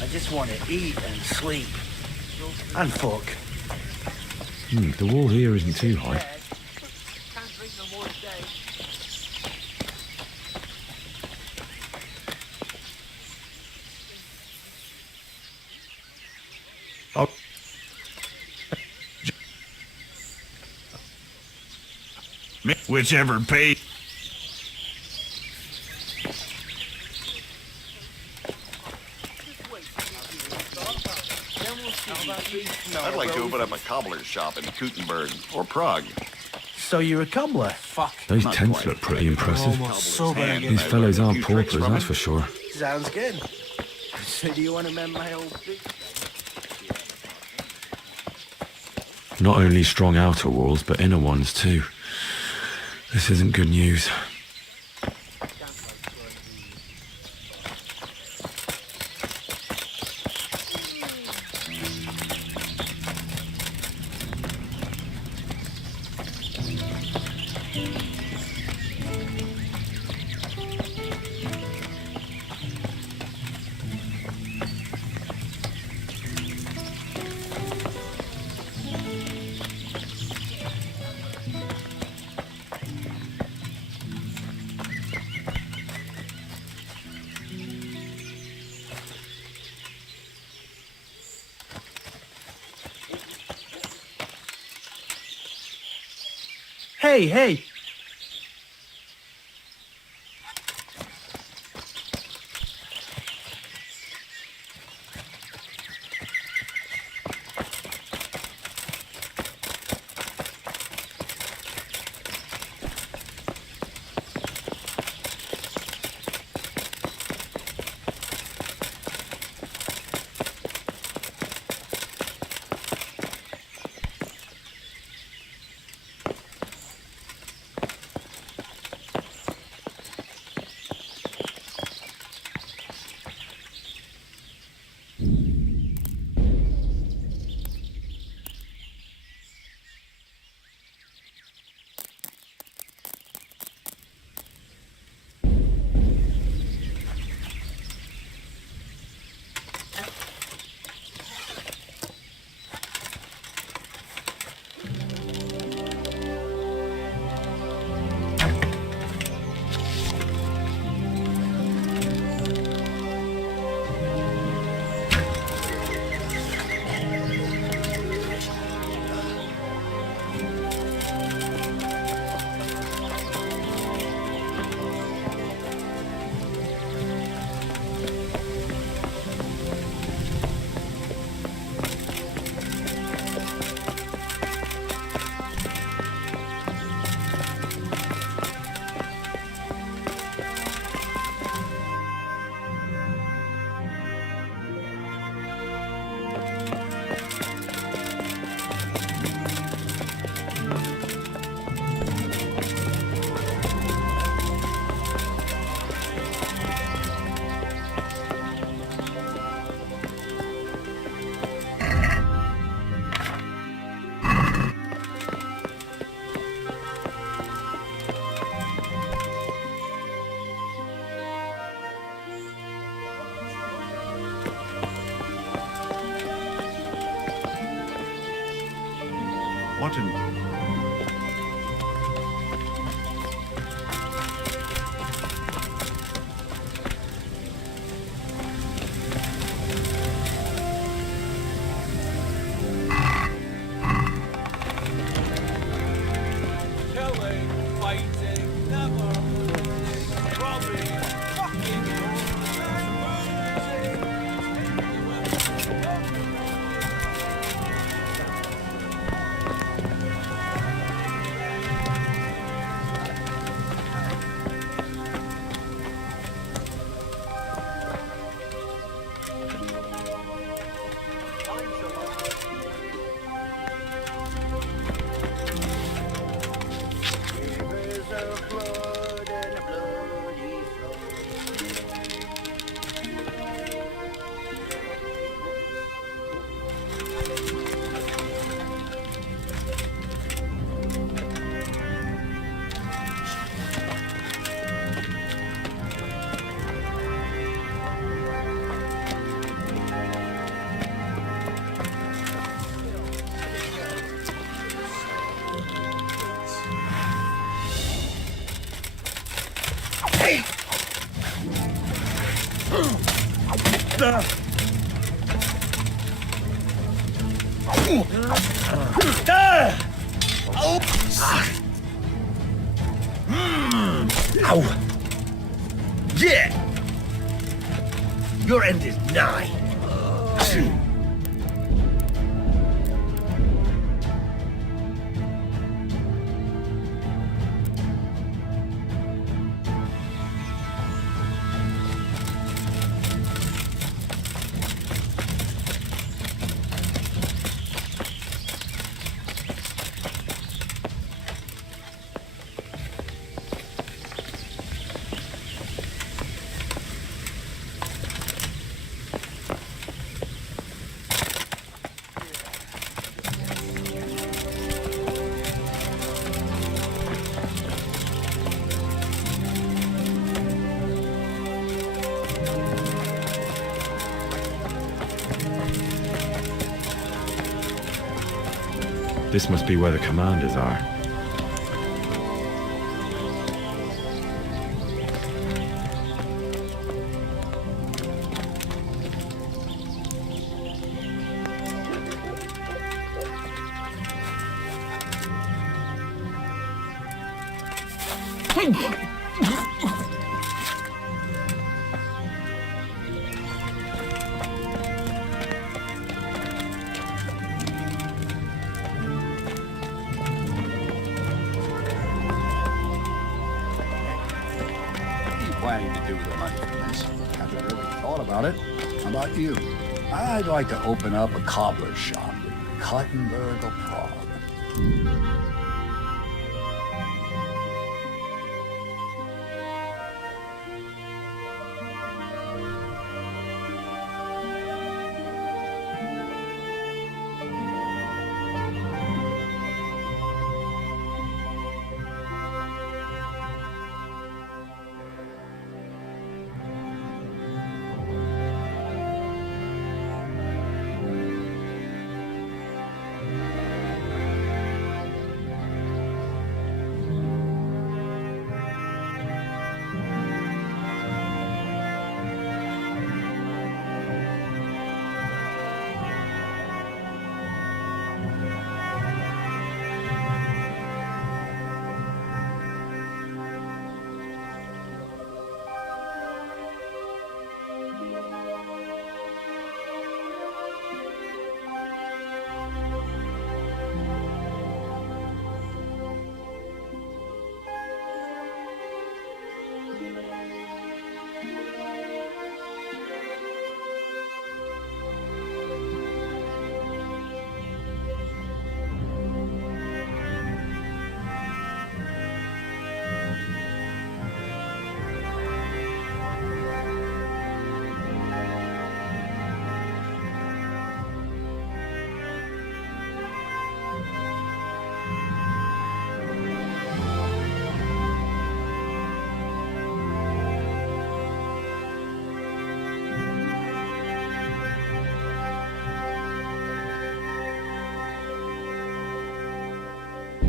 I just want to eat and sleep. And fuck. The wall here isn't too high. Oh. Whichever pay. I'd like to open up a cobbler's shop in Gutenberg or Prague. So you're a cobbler? Fuck. Those tents look pretty impressive. Sober. These fellows aren't paupers, that's for sure. Sounds good. So do you want to mend my old boot? Not only strong outer walls, but inner ones too. This isn't good news. Hey! What in... Killing, fighting, never losing, robbing, fucking Ow! Yeah! Your end is nigh. This must be where the commanders are. planning to do with the money from this? Haven't really thought about it. How about you? I'd like to open up a cobbler's shop in Cottenburg or Prague.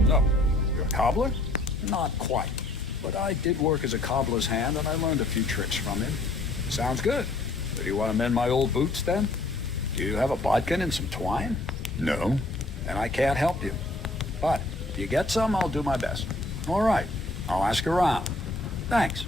So, you're a cobbler? Not quite. But I did work as a cobbler's hand, and I learned a few tricks from him. Sounds good. So do you want to mend my old boots, then? Do you have a bodkin and some twine? No? Then I can't help you. But if you get some, I'll do my best. All right. I'll ask around. Thanks.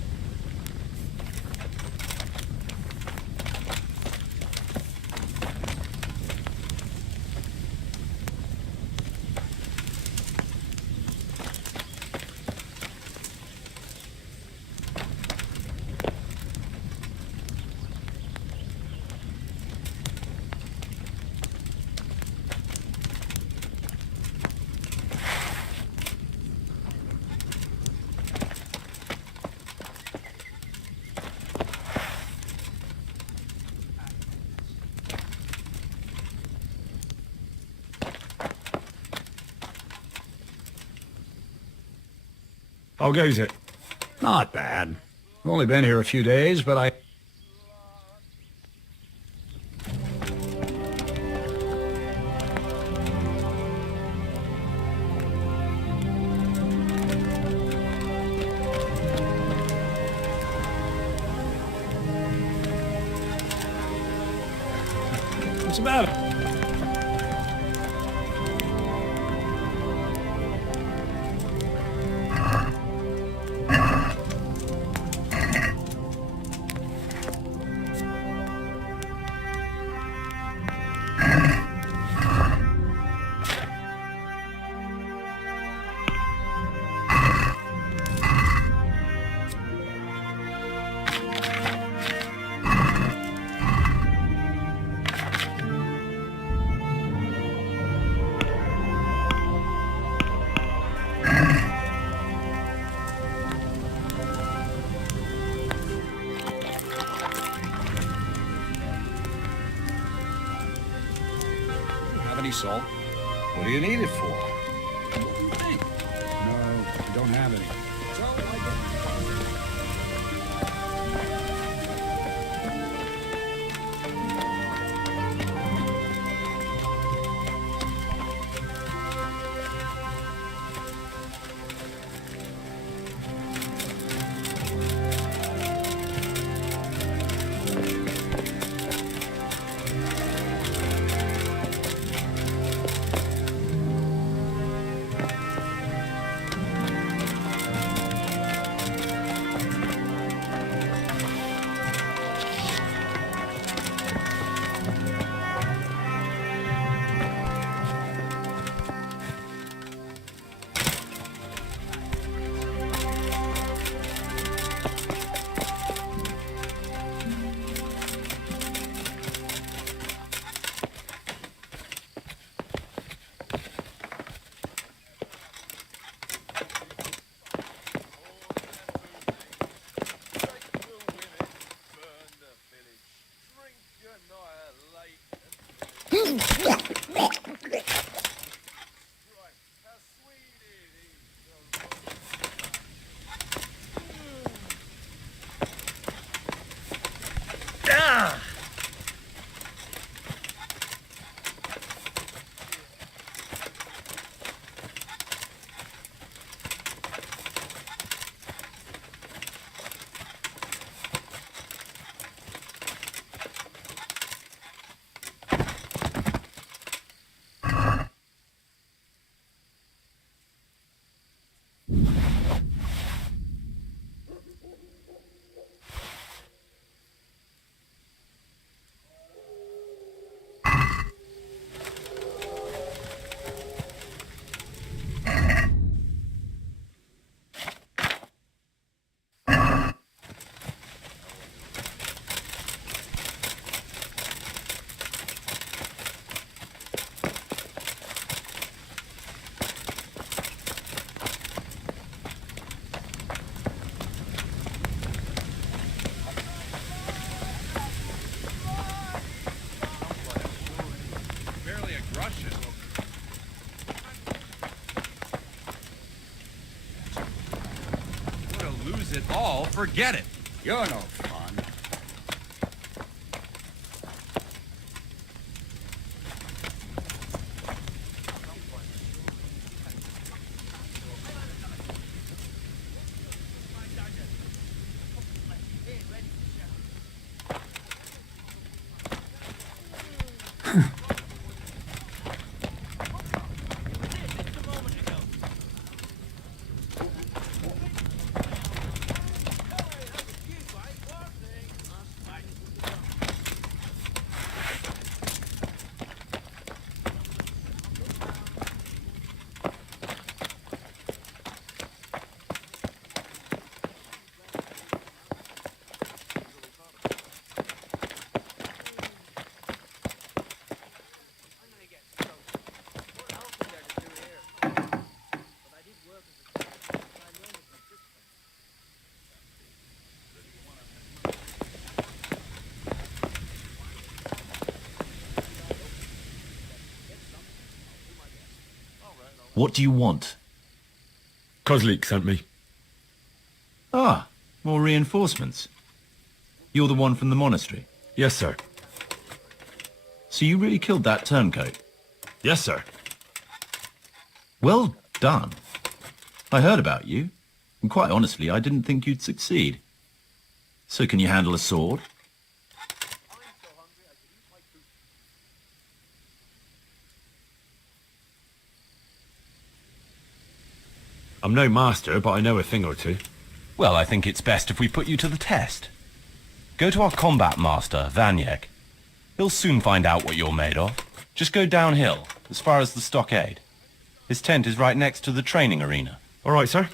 How goes it? Not bad. I've only been here a few days, but I... What's the matter? Any salt? What do you need it for? What do you think? No, I don't have any. So I it all, forget it. You're no fun. What do you want? Kozlik sent me. Ah, more reinforcements. You're the one from the monastery? Yes, sir. So you really killed that turncoat? Yes, sir. Well done. I heard about you, and quite honestly, I didn't think you'd succeed. So can you handle a sword? I'm no master, but I know a thing or two. Well, I think it's best if we put you to the test. Go to our combat master, Vanyek. He'll soon find out what you're made of. Just go downhill, as far as the stockade. His tent is right next to the training arena. All right, sir.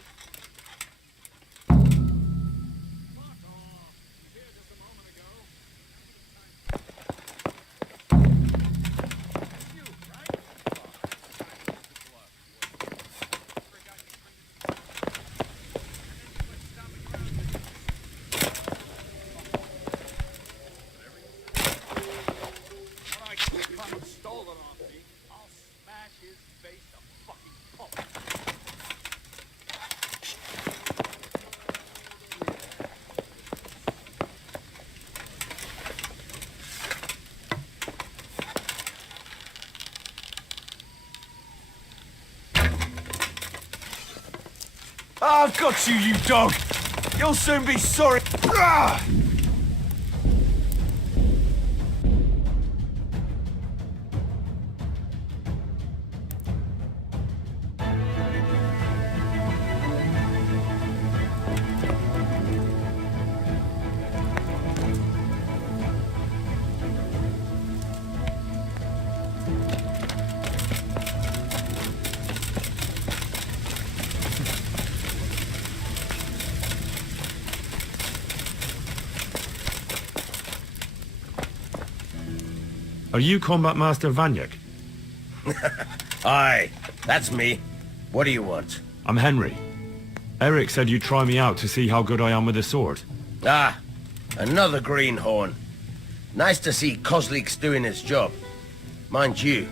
I've got you, you dog! You'll soon be sorry. Ah! Are you Combat Master Vanyek? Aye, that's me. What do you want? I'm Henry. Eric said you'd try me out to see how good I am with a sword. Ah, another greenhorn. Nice to see Kozlik's doing his job. Mind you,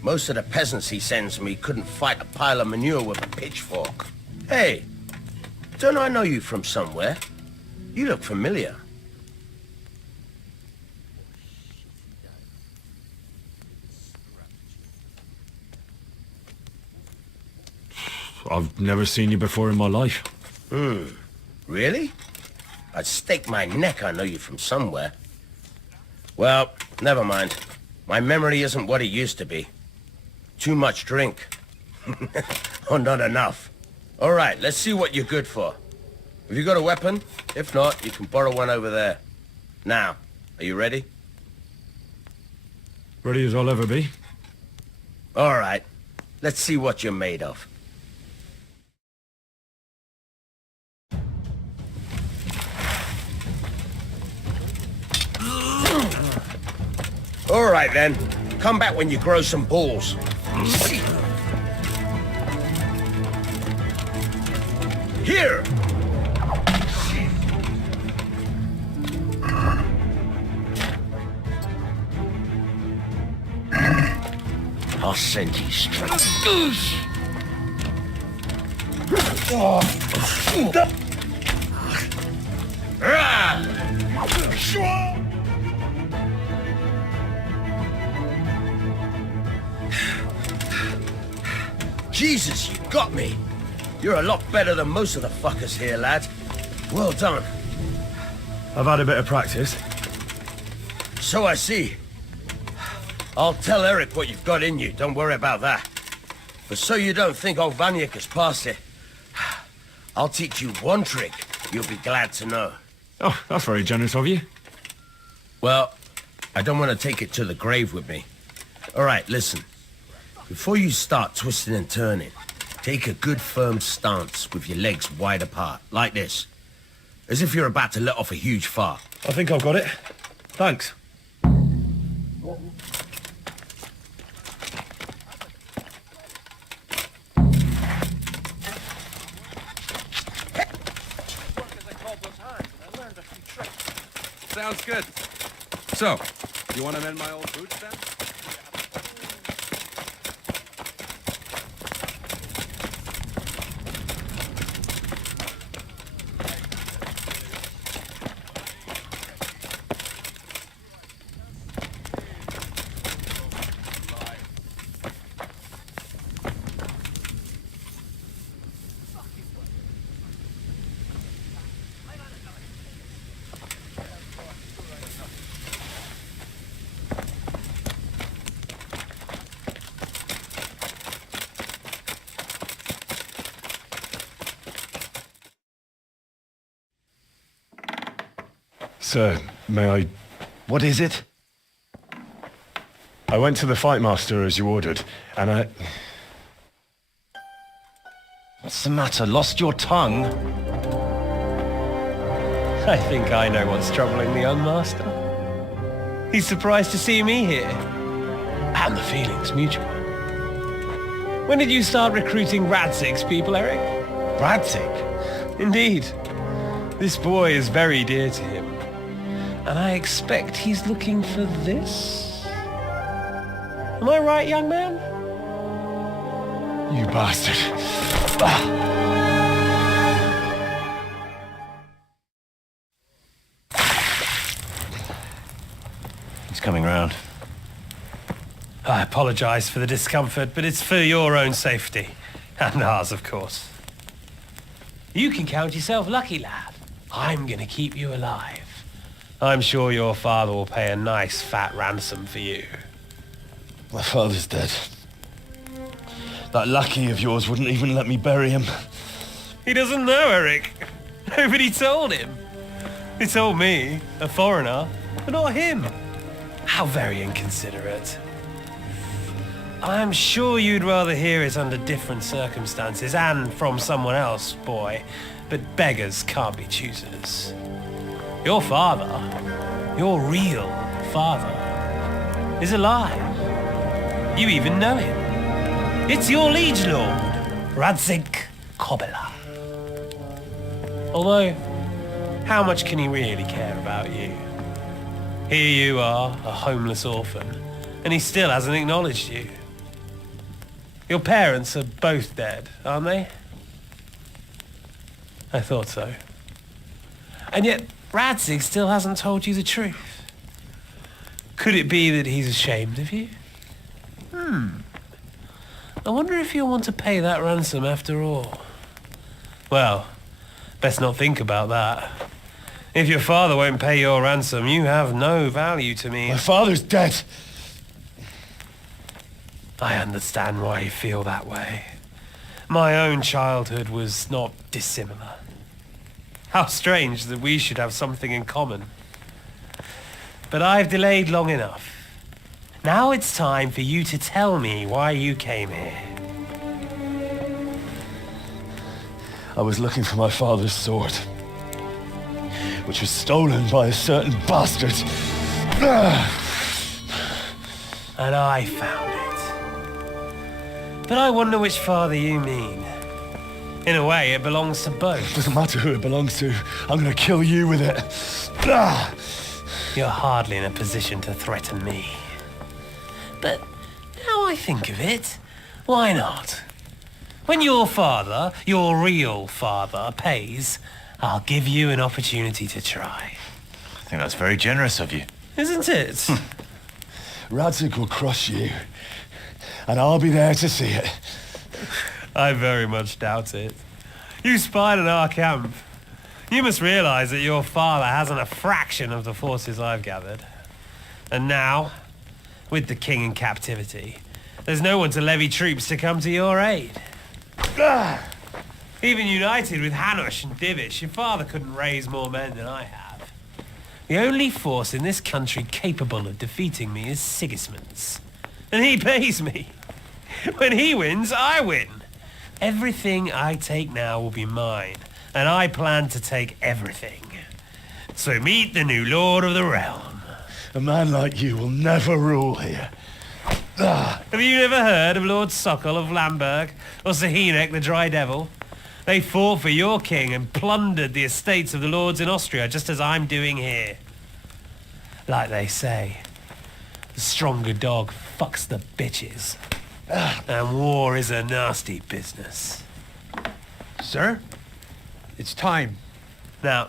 most of the peasants he sends me couldn't fight a pile of manure with a pitchfork. Hey, don't I know you from somewhere? You look familiar. I've never seen you before in my life. Really? I'd stake my neck I know you from somewhere. Well, never mind. My memory isn't what it used to be. Too much drink. Or not enough. All right, let's see what you're good for. Have you got a weapon? If not, you can borrow one over there. Now, are you ready? Ready as I'll ever be. All right, let's see what you're made of. All right, then. Come back when you grow some balls. Here! I'll send you straight. Jesus, you got me. You're a lot better than most of the fuckers here, lad. Well done. I've had a bit of practice. So I see. I'll tell Eric what you've got in you, don't worry about that. But so you don't think old Vanyek has passed it, I'll teach you one trick you'll be glad to know. Oh, that's very generous of you. Well, I don't want to take it to the grave with me. All right, listen. Before you start twisting and turning, take a good firm stance with your legs wide apart, like this. As if you're about to let off a huge fart. I think I've got it. Thanks. Sounds good. So, you want to mend my old boots then? Sir, may I... What is it? I went to the Fight Master as you ordered, and I... What's the matter? Lost your tongue? I think I know what's troubling the young master. He's surprised to see me here. And the feeling's mutual. When did you start recruiting Radzig's people, Eric? Radzig? Indeed. This boy is very dear to him. And I expect he's looking for this? Am I right, young man? You bastard. He's coming round. I apologize for the discomfort, but it's for your own safety. And ours, of course. You can count yourself lucky, lad. I'm gonna keep you alive. I'm sure your father will pay a nice fat ransom for you. My father's dead. That lackey of yours wouldn't even let me bury him. He doesn't know, Eric. Nobody told him. He told me, a foreigner, but not him. How very inconsiderate. I'm sure you'd rather hear it under different circumstances and from someone else, boy, but beggars can't be choosers. Your father, your real father, is alive. You even know him. It's your liege lord, Radzik Kobela. Although, how much can he really care about you? Here you are, a homeless orphan, and he still hasn't acknowledged you. Your parents are both dead, aren't they? I thought so. And yet, Radzig still hasn't told you the truth. Could it be that he's ashamed of you? I wonder if you'll want to pay that ransom after all. Well, best not think about that. If your father won't pay your ransom, you have no value to me. My father's dead. I understand why you feel that way. My own childhood was not dissimilar. How strange that we should have something in common. But I've delayed long enough. Now it's time for you to tell me why you came here. I was looking for my father's sword, which was stolen by a certain bastard. And I found it. But I wonder which father you mean. In a way, it belongs to both. Doesn't matter who it belongs to. I'm gonna kill you with it. You're hardly in a position to threaten me. But now I think of it, why not? When your father, your real father, pays, I'll give you an opportunity to try. I think that's very generous of you. Isn't it? Radzik will crush you, and I'll be there to see it. I very much doubt it. You spied on our camp. You must realize that your father hasn't a fraction of the forces I've gathered. And now, with the king in captivity, there's no one to levy troops to come to your aid. Even united with Hanush and Divish, your father couldn't raise more men than I have. The only force in this country capable of defeating me is Sigismund's. And he pays me. When he wins, I win. Everything I take now will be mine, and I plan to take everything. So meet the new lord of the realm. A man like you will never rule here. Have you never heard of Lord Sokol of Lamberg, or Sahinek the Dry Devil? They fought for your king and plundered the estates of the lords in Austria, just as I'm doing here. Like they say, the stronger dog fucks the bitches. And war is a nasty business. Sir, it's time. Now,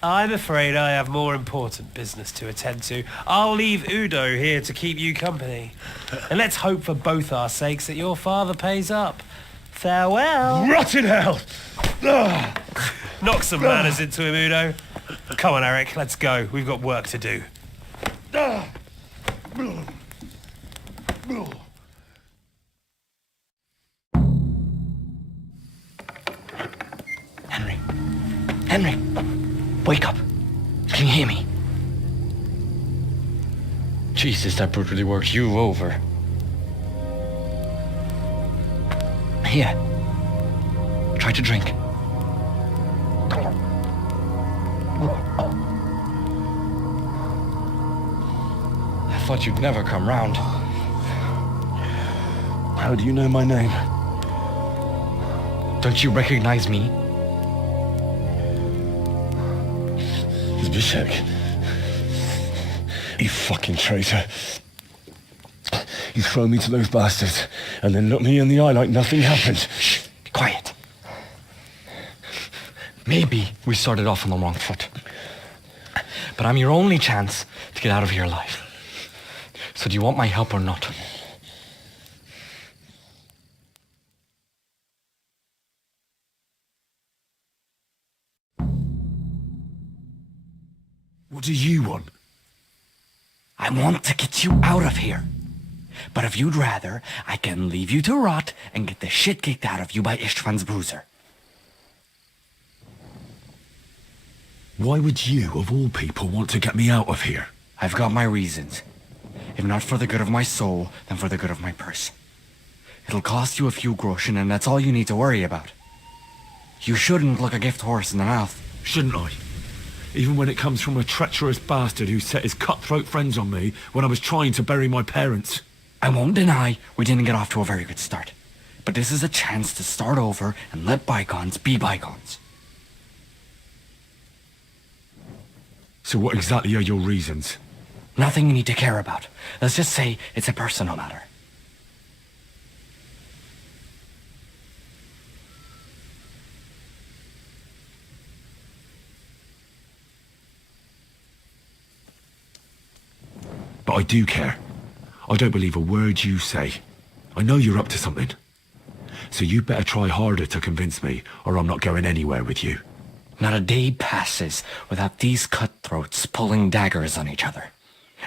I'm afraid I have more important business to attend to. I'll leave Udo here to keep you company. And let's hope for both our sakes that your father pays up. Farewell. Rot in hell! Knock some manners into him, Udo. Come on, Eric, let's go. We've got work to do. Henry, wake up. Can you hear me? Jesus, that brutally worked you over. Here. Try to drink. I thought you'd never come round. How do you know my name? Don't you recognize me? Zbyszek. You fucking traitor. You throw me to those bastards and then look me in the eye like nothing happened. Shh, be quiet. Maybe we started off on the wrong foot. But I'm your only chance to get out of here alive. So do you want my help or not? What do you want? I want to get you out of here. But if you'd rather, I can leave you to rot and get the shit kicked out of you by Istvan's bruiser. Why would you, of all people, want to get me out of here? I've got my reasons. If not for the good of my soul, then for the good of my purse. It'll cost you a few groschen, and that's all you need to worry about. You shouldn't look a gift horse in the mouth. Shouldn't I? Even when it comes from a treacherous bastard who set his cutthroat friends on me when I was trying to bury my parents. I won't deny we didn't get off to a very good start. But this is a chance to start over and let bygones be bygones. So what exactly are your reasons? Nothing you need to care about. Let's just say it's a personal matter. But I do care. I don't believe a word you say. I know you're up to something. So you better try harder to convince me, or I'm not going anywhere with you. Not a day passes without these cutthroats pulling daggers on each other.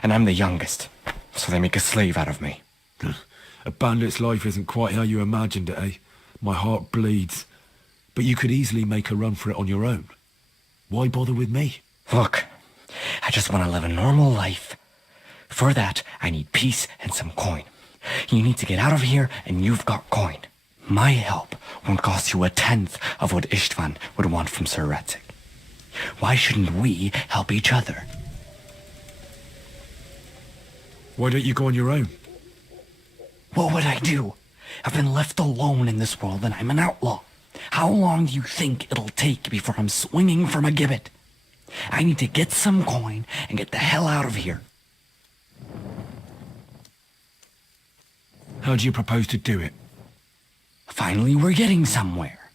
And I'm the youngest, so they make a slave out of me. A bandit's life isn't quite how you imagined it, eh? My heart bleeds. But you could easily make a run for it on your own. Why bother with me? Look, I just want to live a normal life. For that, I need peace and some coin. You need to get out of here, and you've got coin. My help won't cost you a tenth of what Istvan would want from Sir Ratzik. Why shouldn't we help each other? Why don't you go on your own? What would I do? I've been left alone in this world, and I'm an outlaw. How long do you think it'll take before I'm swinging from a gibbet? I need to get some coin and get the hell out of here. How do you propose to do it? Finally, we're getting somewhere.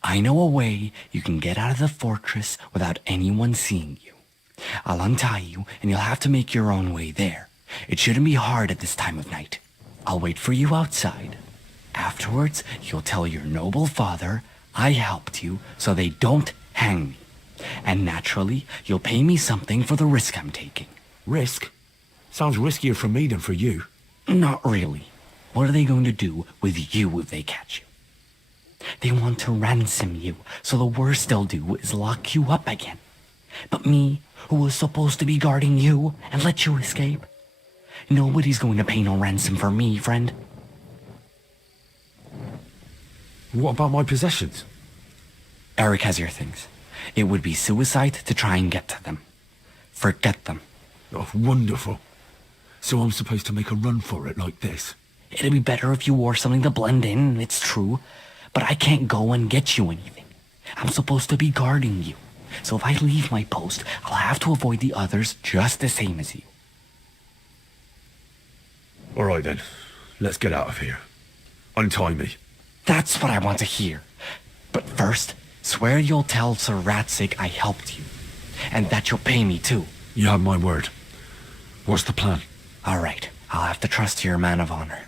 I know a way you can get out of the fortress without anyone seeing you. I'll untie you, and you'll have to make your own way there. It shouldn't be hard at this time of night. I'll wait for you outside. Afterwards, you'll tell your noble father I helped you so they don't hang me. And naturally, you'll pay me something for the risk I'm taking. Risk? Sounds riskier for me than for you. Not really. What are they going to do with you if they catch you? They want to ransom you, so the worst they'll do is lock you up again. But me, who was supposed to be guarding you and let you escape? Nobody's going to pay no ransom for me, friend. What about my possessions? Eric has your things. It would be suicide to try and get to them. Forget them. Oh, wonderful. So I'm supposed to make a run for it like this? It'd be better if you wore something to blend in, it's true. But I can't go and get you anything. I'm supposed to be guarding you. So if I leave my post, I'll have to avoid the others just the same as you. All right then. Let's get out of here. Untie me. That's what I want to hear. But first, swear you'll tell Sir Ratzik I helped you. And that you'll pay me too. You have my word. What's the plan? All right. I'll have to trust your man of honor.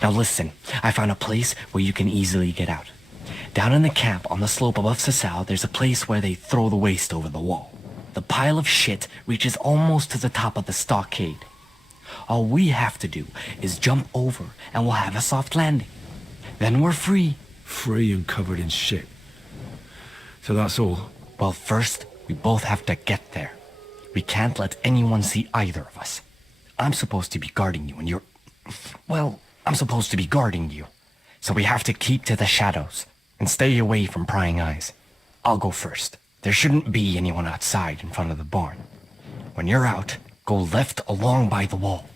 Now listen, I found a place where you can easily get out. Down in the camp on the slope above Sasau, there's a place where they throw the waste over the wall. The pile of shit reaches almost to the top of the stockade. All we have to do is jump over and we'll have a soft landing. Then we're free. Free and covered in shit. So that's all? Well, first, we both have to get there. We can't let anyone see either of us. I'm supposed to be guarding you and you're... Well, I'm supposed to be guarding you. So we have to keep to the shadows and stay away from prying eyes. I'll go first. There shouldn't be anyone outside in front of the barn. When you're out, go left along by the wall.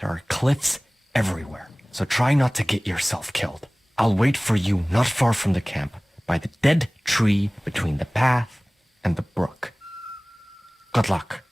There are cliffs everywhere, so try not to get yourself killed. I'll wait for you not far from the camp, by the dead tree between the path and the brook. Good luck.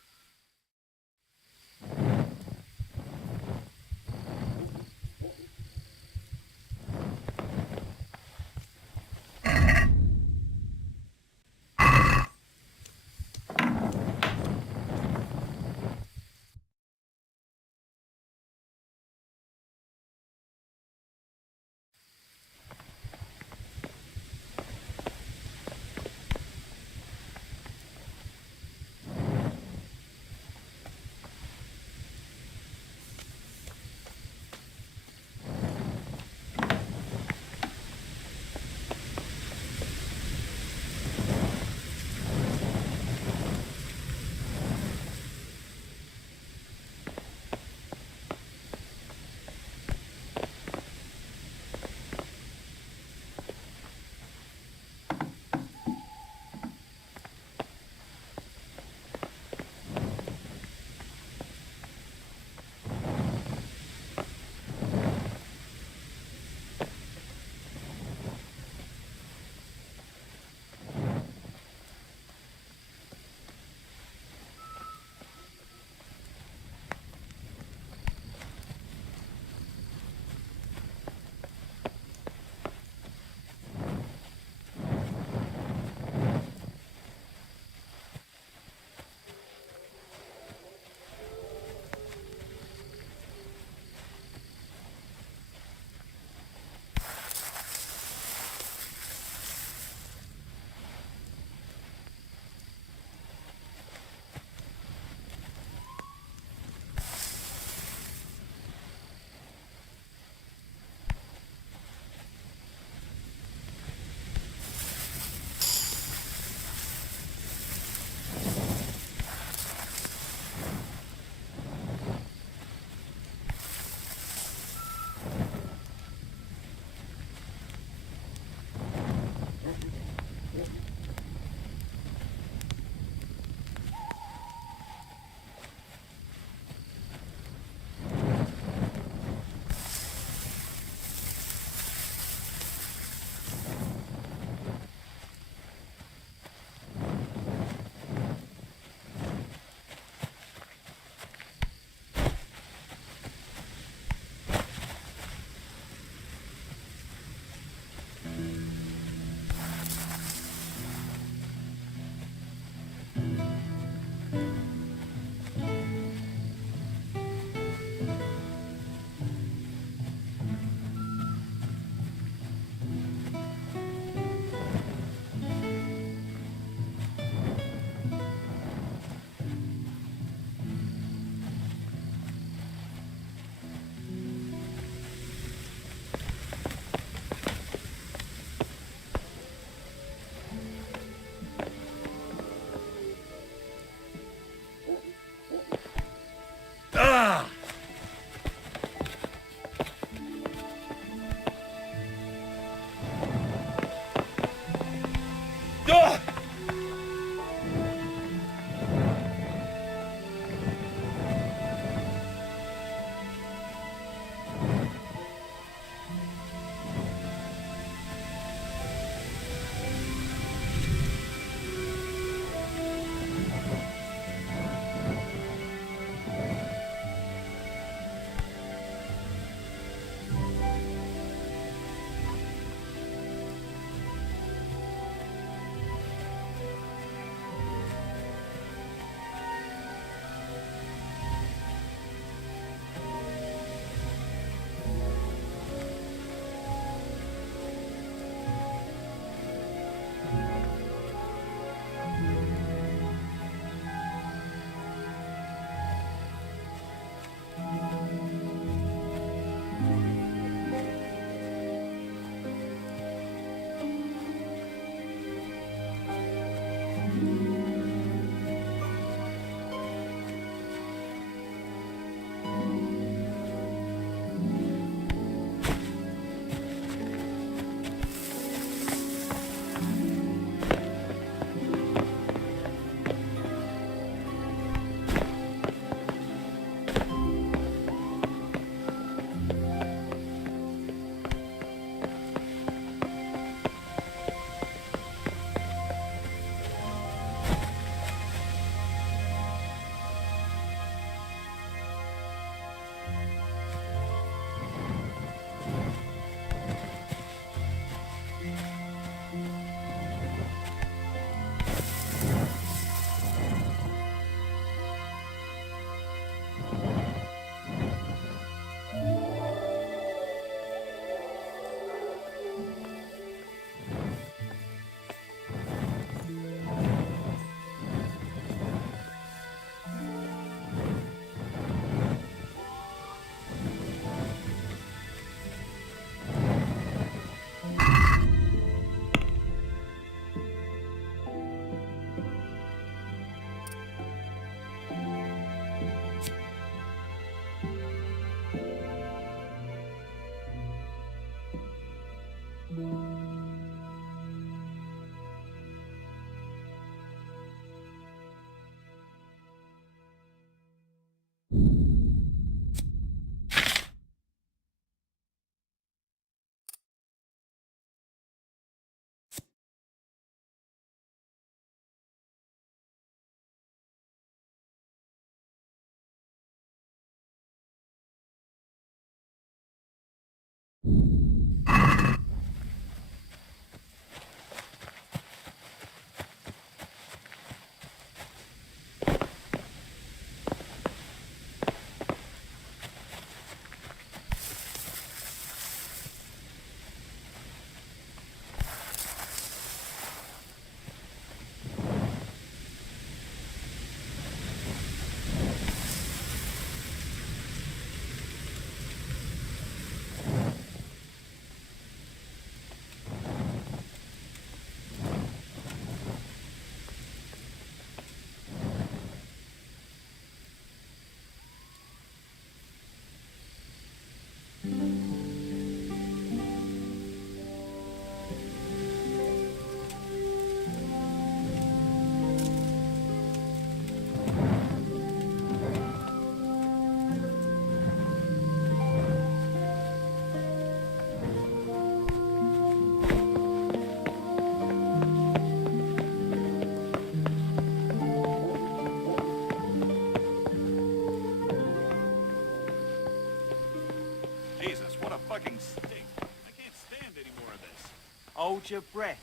Hold your breath.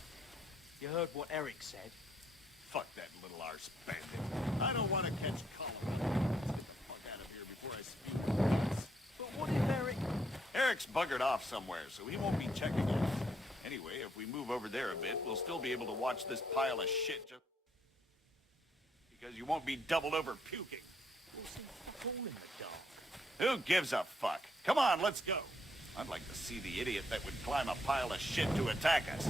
You heard what Eric said. Fuck that little arse bandit. I don't want to catch cholera. Let's get the fuck out of here before I speak. But what if Eric... Eric's buggered off somewhere, so he won't be checking us. Anyway, if we move over there a bit, we'll still be able to watch this pile of shit just... because you won't be doubled over puking. We'll see fuck all in the dark. Who gives a fuck? Come on, let's go. I'd like to see the idiot that would climb a pile of shit to attack us.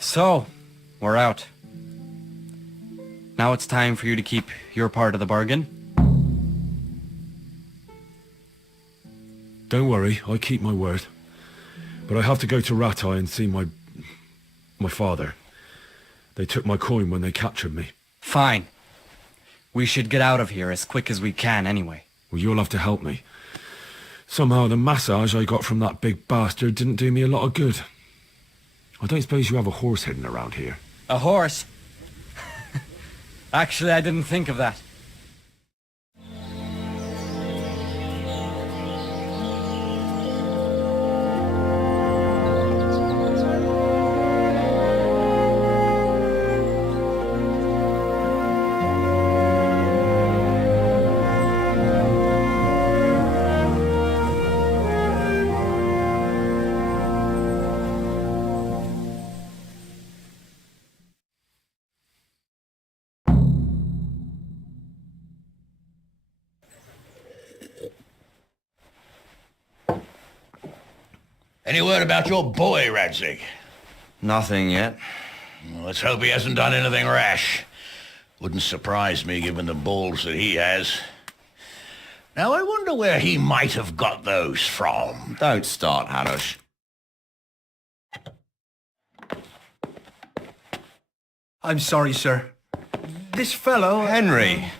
So, we're out. Now it's time for you to keep your part of the bargain. Don't worry, I keep my word. But I have to go to Ratai and see my father. They took my coin when they captured me. Fine. We should get out of here as quick as we can anyway. Well, you'll have to help me. Somehow the massage I got from that big bastard didn't do me a lot of good. I don't suppose you have a horse hidden around here? A horse? Actually, I didn't think of that. Any word about your boy, Radzig? Nothing yet. Let's hope he hasn't done anything rash. Wouldn't surprise me given the balls that he has. Now, I wonder where he might have got those from. Don't start, Hanush. I'm sorry, sir. This fellow... Henry.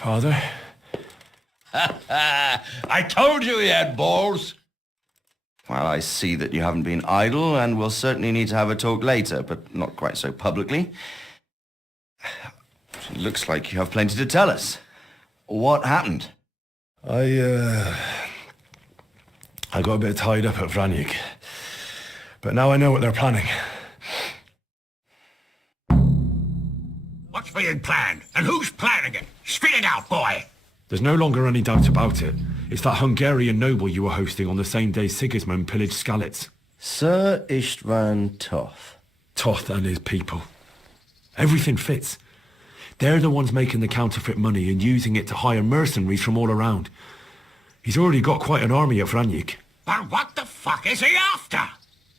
Father? I told you he had balls. Well, I see that you haven't been idle, and we'll certainly need to have a talk later, but not quite so publicly. It looks like you have plenty to tell us. What happened? I got a bit tied up at Vranyik. But now I know what they're planning. What's being planned? And who's planning it? Spit it out, boy! There's no longer any doubt about it. It's that Hungarian noble you were hosting on the same day Sigismund pillaged Skalitz. Sir Istvan Toth. Toth and his people. Everything fits. They're the ones making the counterfeit money and using it to hire mercenaries from all around. He's already got quite an army at Vranyik. But what the fuck is he after?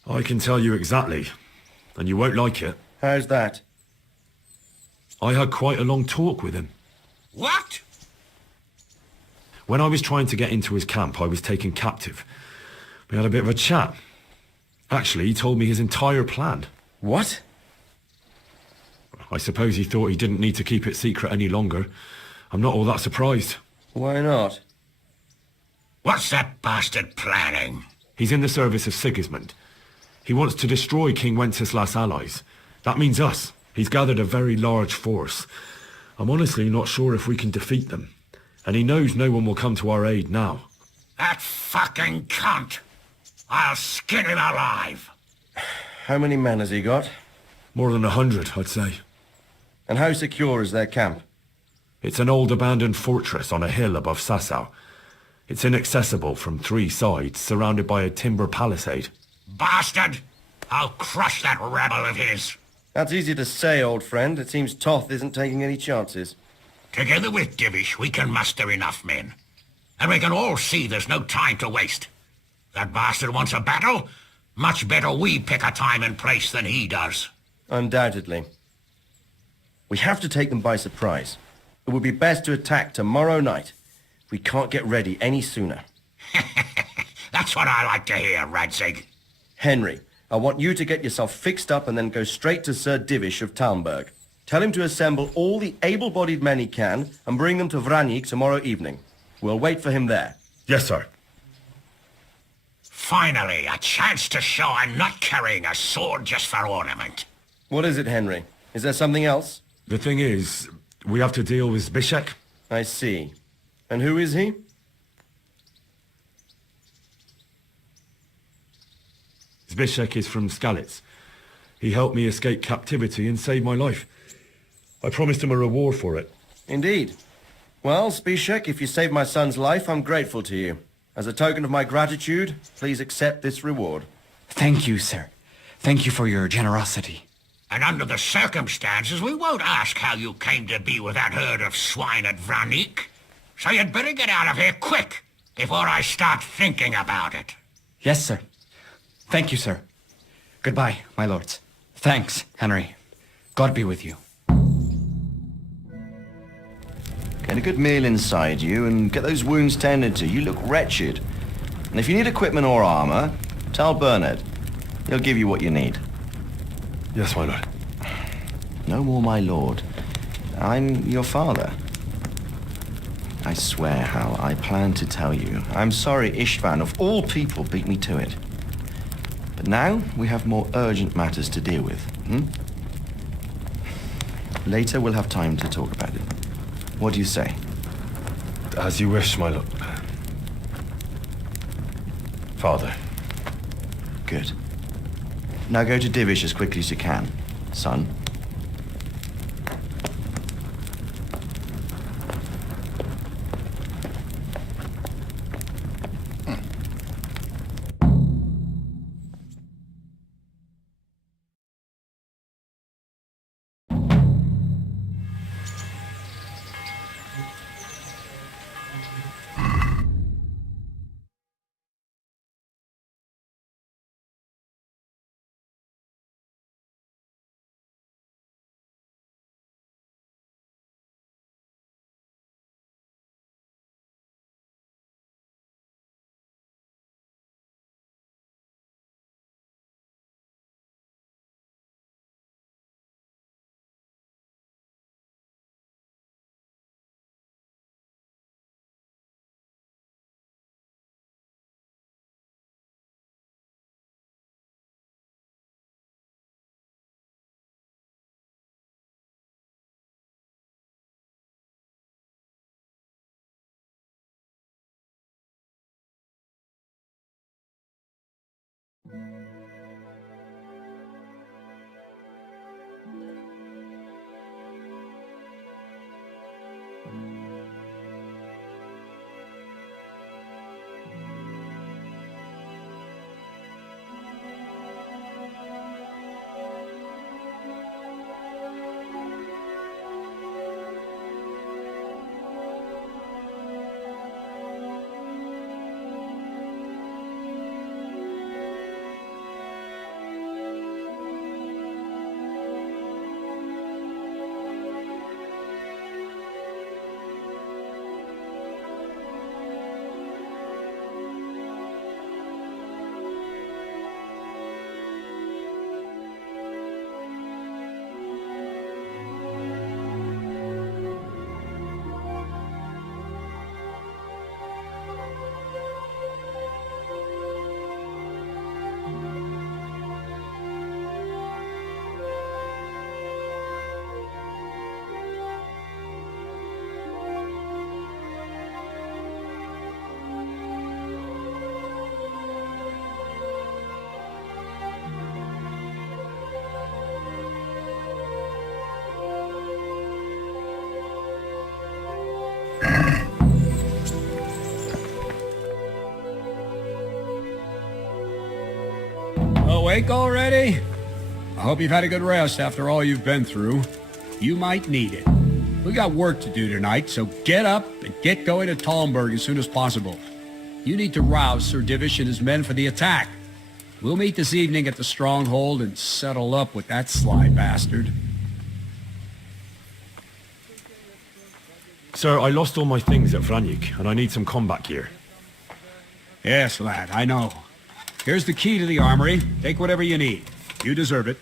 I can tell you exactly, and you won't like it. How's that? I had quite a long talk with him. What? When I was trying to get into his camp, I was taken captive. We had a bit of a chat. Actually, he told me his entire plan. What? I suppose he thought he didn't need to keep it secret any longer. I'm not all that surprised. Why not? What's that bastard planning? He's in the service of Sigismund. He wants to destroy King Wenceslas' allies. That means us. He's gathered a very large force. I'm honestly not sure if we can defeat them. And he knows no one will come to our aid now. That fucking cunt! I'll skin him alive! How many men has he got? More than 100, I'd say. And how secure is their camp? It's an old abandoned fortress on a hill above Sasau. It's inaccessible from 3 sides, surrounded by a timber palisade. Bastard! I'll crush that rebel of his! That's easy to say, old friend. It seems Toth isn't taking any chances. Together with Divish, we can muster enough men. And we can all see there's no time to waste. That bastard wants a battle. Much better we pick a time and place than he does. Undoubtedly. We have to take them by surprise. It would be best to attack tomorrow night. We can't get ready any sooner. That's what I like to hear, Radzig. Henry, I want you to get yourself fixed up and then go straight to Sir Divish of Talmberg. Tell him to assemble all the able-bodied men he can and bring them to Vranyik tomorrow evening. We'll wait for him there. Yes, sir. Finally, a chance to show I'm not carrying a sword just for ornament. What is it, Henry? Is there something else? The thing is, we have to deal with Zbyszek. I see. And who is he? Zbyszek is from Skalitz. He helped me escape captivity and saved my life. I promised him a reward for it. Indeed. Well, Zbyszek, if you saved my son's life, I'm grateful to you. As a token of my gratitude, please accept this reward. Thank you, sir. Thank you for your generosity. And under the circumstances, we won't ask how you came to be with that herd of swine at Vranyik. So you'd better get out of here quick, before I start thinking about it. Yes, sir. Thank you, sir. Goodbye, my lords. Thanks, Henry. God be with you. Get a good meal inside you and get those wounds tended to. You look wretched. And if you need equipment or armor, tell Bernard. He'll give you what you need. Yes, my lord. No more, my lord. I'm your father. I swear, Hal, I plan to tell you. I'm sorry Istvan, of all people, beat me to it. But now we have more urgent matters to deal with. Later we'll have time to talk about it. What do you say? As you wish, my lord. Father. Good. Now go to Divish as quickly as you can, son. Awake already? I hope you've had a good rest after all you've been through. You might need it. We got work to do tonight, so get up and get going to Talmberg as soon as possible. You need to rouse Sir Divish and his men for the attack. We'll meet this evening at the stronghold and settle up with that sly bastard. Sir, I lost all my things at Vranyik, and I need some combat gear. Yes, lad, I know. Here's the key to the armory. Take whatever you need. You deserve it.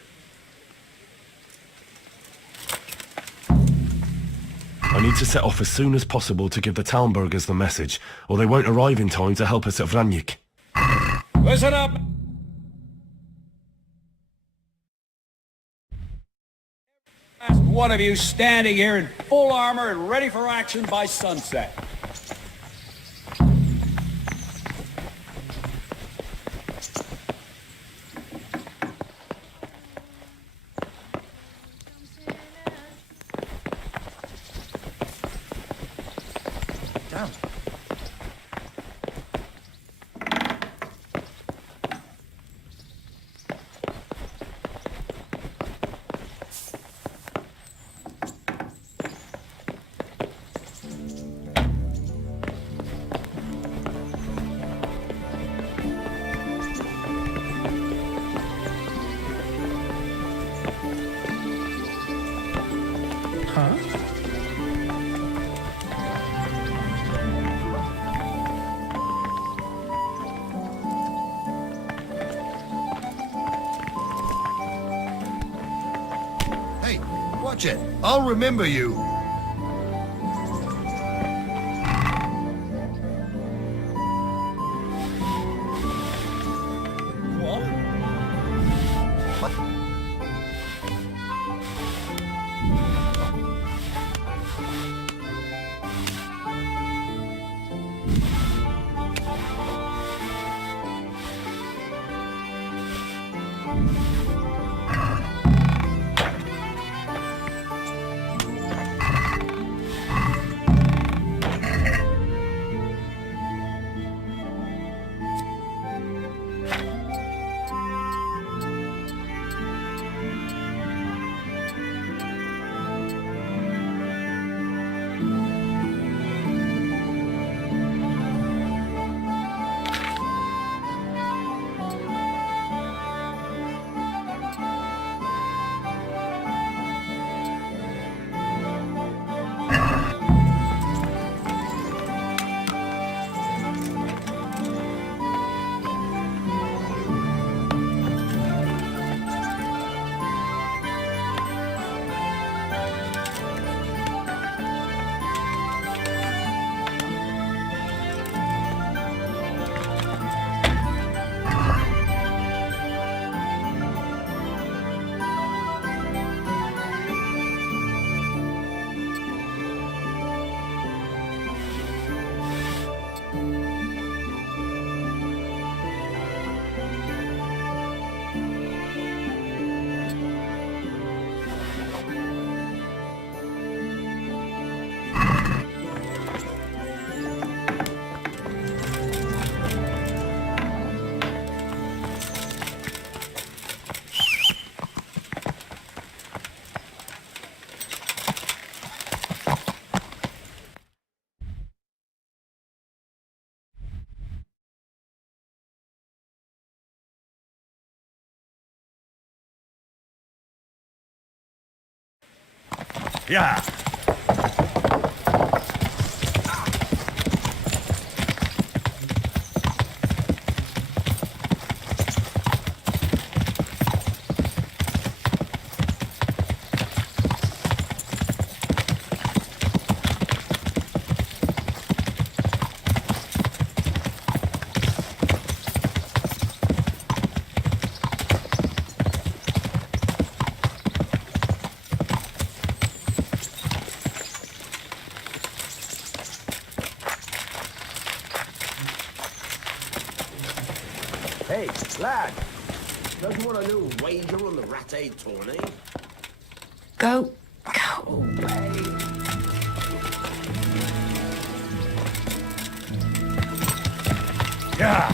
I need to set off as soon as possible to give the Talmbergers the message, or they won't arrive in time to help us at Vranyik. Listen up! Last one of you standing here in full armor and ready for action by sunset. Down. Hey, watch it. I'll remember you. Yeah. Hey, lad. Don't you want a little wager on the Rat-Aid tourney? Go. Yeah.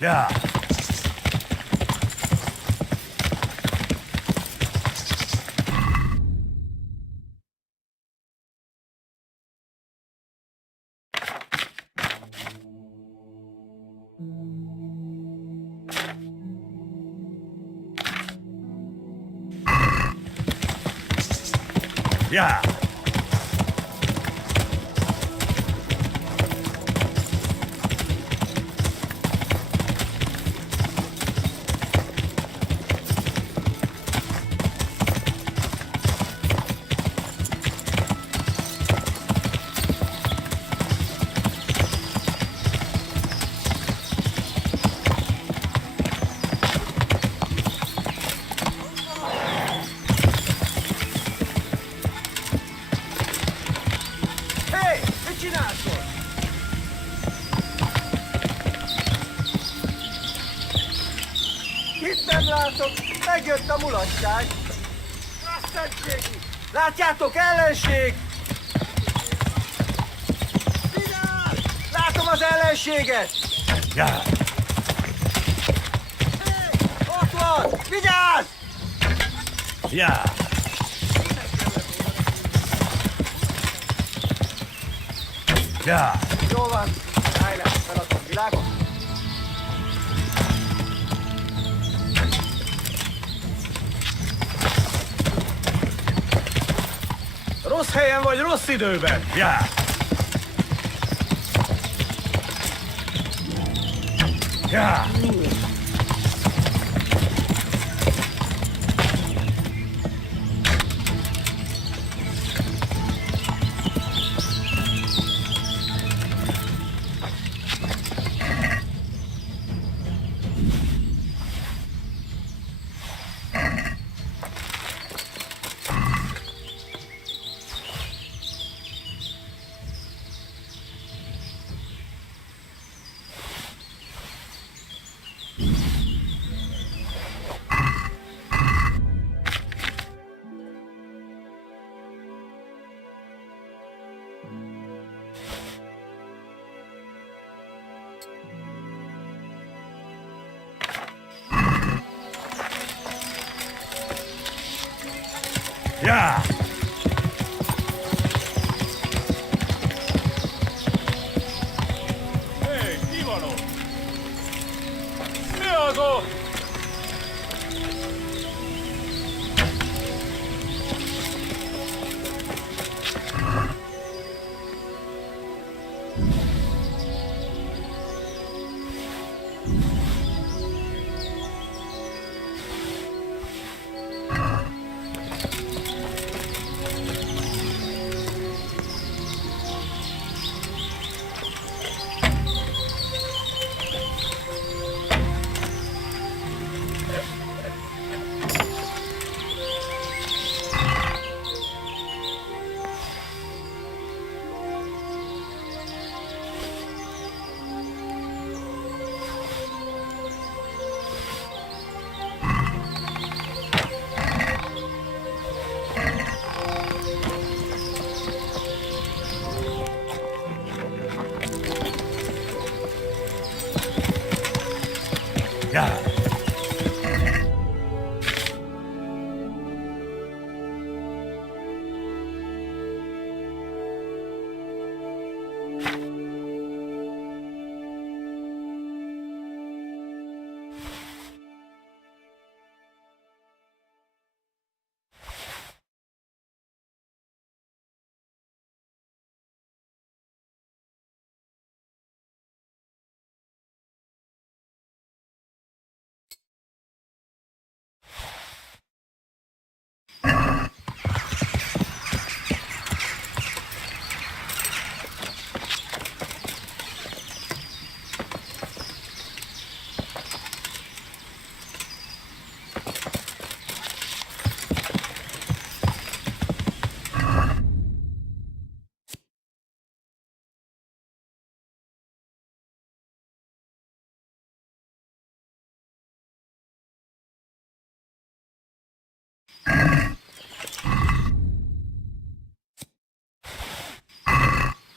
Yeah. Yeah. Hey, che cinato? Itt nem látok, megjött a mulatság. Rasszentségi! Látjátok, ellenség! Vigyázz! Látom az ellenséget! Yeah. Hey, ott van! Vigyázz! Yeah. Yeah. Jó van, állj le, feladom, világos? Rossz helyen vagy, rossz időben. Yeah. Yeah. Yeah. Hey, chi van ott? Mi az ott?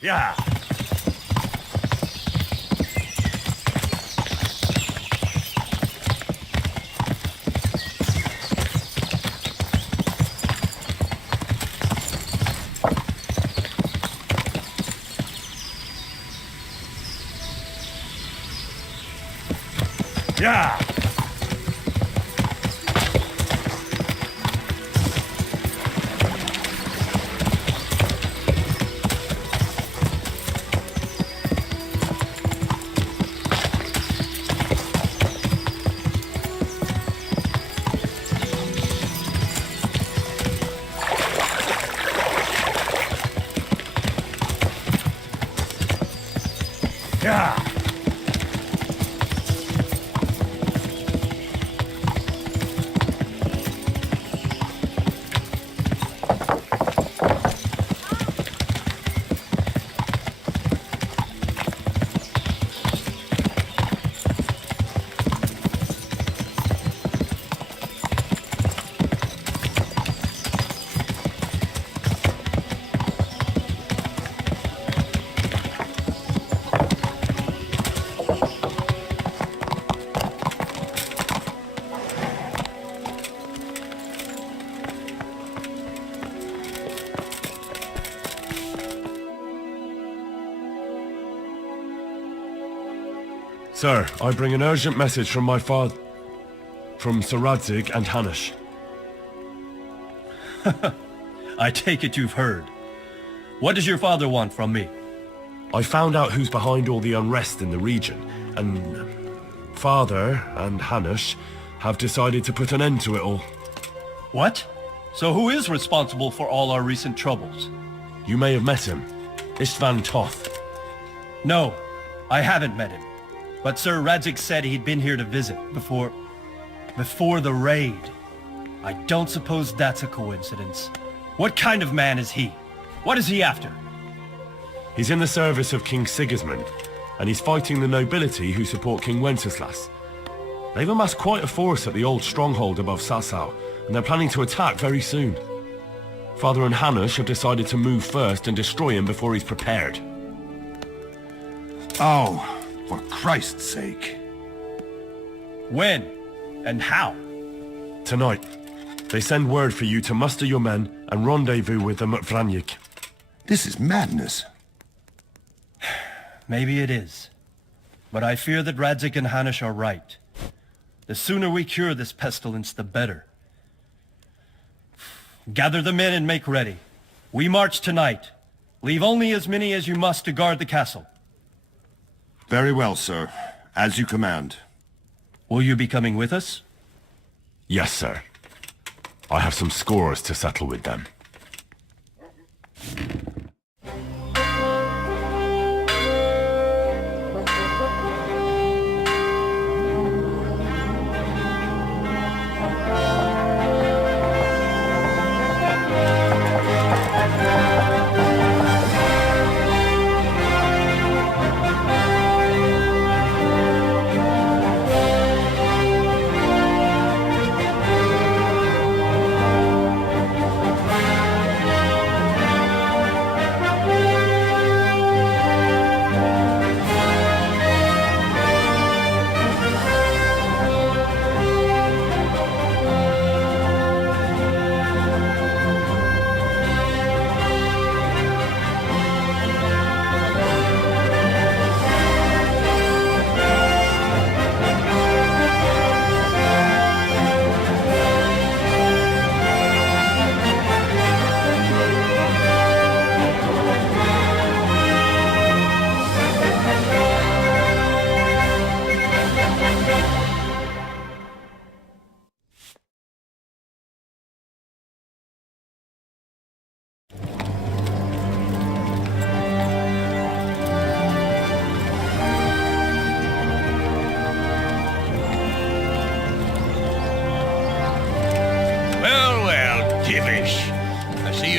Yeah. Yeah. Yeah. Sir, I bring an urgent message from my father, from Sir Radzig and Hanish. I take it you've heard. What does your father want from me? I found out who's behind all the unrest in the region, and Father and Hanish have decided to put an end to it all. What? So who is responsible for all our recent troubles? You may have met him. Istvan Toth. No, I haven't met him. But Sir Radzig said he'd been here to visit before the raid. I don't suppose that's a coincidence. What kind of man is he? What is he after? He's in the service of King Sigismund, and he's fighting the nobility who support King Wenceslas. They've amassed quite a force at the old stronghold above Sasau, and they're planning to attack very soon. Father and Hanish have decided to move first and destroy him before he's prepared. Oh, for Christ's sake. When? And how? Tonight. They send word for you to muster your men and rendezvous with them at Vranyik. This is madness. Maybe it is. But I fear that Radzig and Hanish are right. The sooner we cure this pestilence, the better. Gather the men and make ready. We march tonight. Leave only as many as you must to guard the castle. Very well, sir. As you command. Will you be coming with us? Yes, sir. I have some scores to settle with them.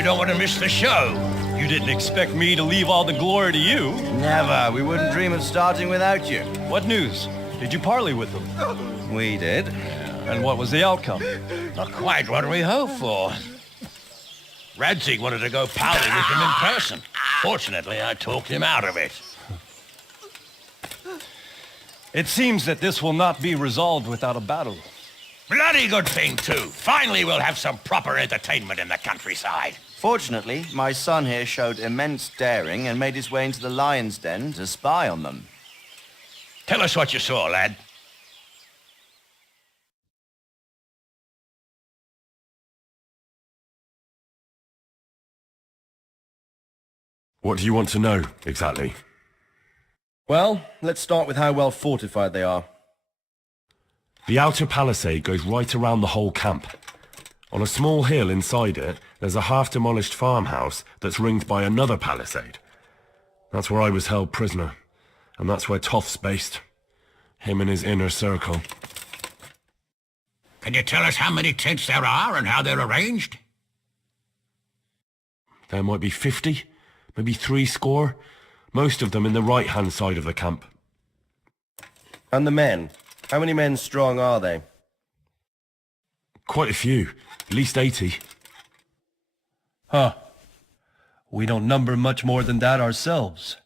Don't want to miss the show. You didn't expect me to leave all the glory to you. Never. We wouldn't dream of starting without you. What news? Did you parley with them? We did. And what was the outcome? Not quite what we hoped for. Radzig wanted to go parley with him in person. Fortunately, I talked him out of it. It seems that this will not be resolved without a battle. Bloody good thing, too. Finally, we'll have some proper entertainment in the countryside. Fortunately, my son here showed immense daring and made his way into the lion's den to spy on them. Tell us what you saw, lad. What do you want to know, exactly? Well, let's start with how well fortified they are. The outer palisade goes right around the whole camp. On a small hill inside it, there's a half-demolished farmhouse that's ringed by another palisade. That's where I was held prisoner, and that's where Toth's based. Him and his inner circle. Can you tell us how many tents there are and how they're arranged? There might be 50, maybe 70, most of them in the right-hand side of the camp. And the men? How many men strong are they? Quite a few, at least 80. Huh. We don't number much more than that ourselves.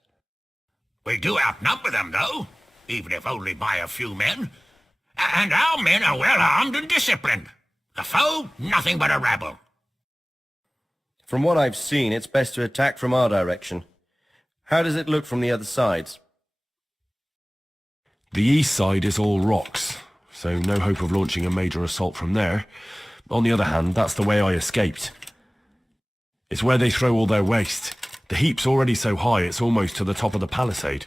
We do outnumber them, though, even if only by a few men. And our men are well armed and disciplined. The foe, nothing but a rabble. From what I've seen, it's best to attack from our direction. How does it look from the other sides? The east side is all rocks, so no hope of launching a major assault from there. On the other hand, that's the way I escaped. It's where they throw all their waste. The heap's already so high it's almost to the top of the palisade.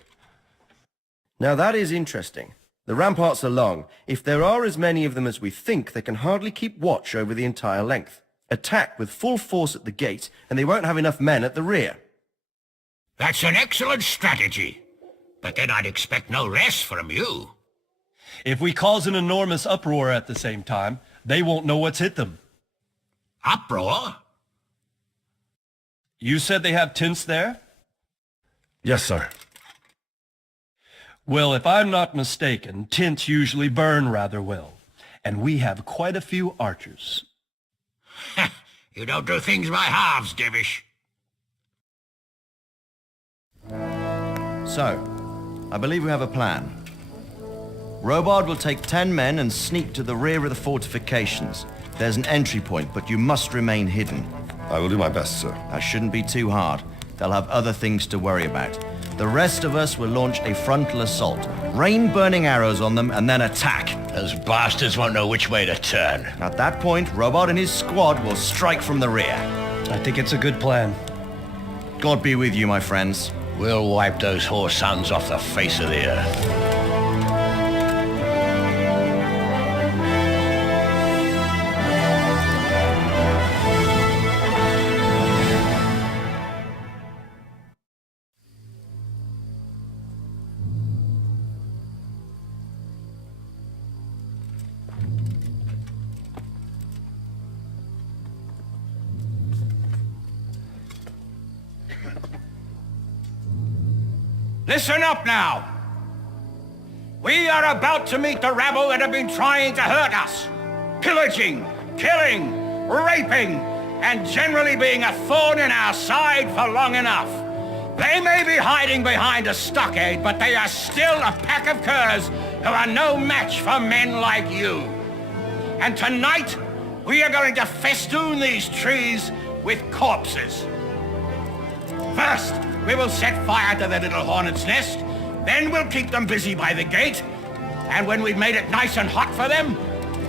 Now that is interesting. The ramparts are long. If there are as many of them as we think, they can hardly keep watch over the entire length. Attack with full force at the gate, and they won't have enough men at the rear. That's an excellent strategy. But then I'd expect no less from you. If we cause an enormous uproar at the same time, they won't know what's hit them. Uproar? You said they have tents there? Yes, sir. Well, if I'm not mistaken, tents usually burn rather well. And we have quite a few archers. You don't do things by halves, Divish. So, I believe we have a plan. Robard will take 10 men and sneak to the rear of the fortifications. There's an entry point, but you must remain hidden. I will do my best, sir. That shouldn't be too hard. They'll have other things to worry about. The rest of us will launch a frontal assault. Rain burning arrows on them and then attack. Those bastards won't know which way to turn. At that point, Robard and his squad will strike from the rear. I think it's a good plan. God be with you, my friends. We'll wipe those whore sons off the face of the earth. Listen up now. We are about to meet the rabble that have been trying to hurt us. Pillaging, killing, raping, and generally being a thorn in our side for long enough. They may be hiding behind a stockade, but they are still a pack of curs who are no match for men like you. And tonight, we are going to festoon these trees with corpses. First, we will set fire to their little hornet's nest. Then we'll keep them busy by the gate. And when we've made it nice and hot for them,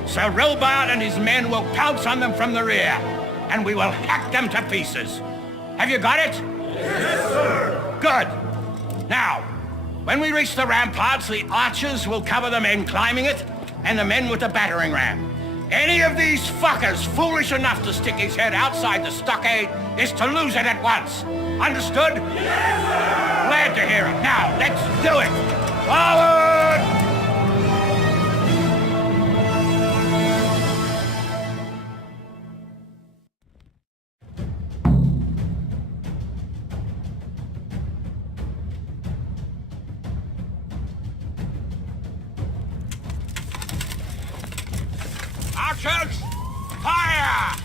Sir Robard and his men will pounce on them from the rear. And we will hack them to pieces. Have you got it? Yes, sir. Good. Now, when we reach the ramparts, the archers will cover the men climbing it and the men with the battering ram. Any of these fuckers foolish enough to stick his head outside the stockade is to lose it at once. Understood? Yes, sir! Glad to hear it. Now, let's do it! Forward! Archers, fire!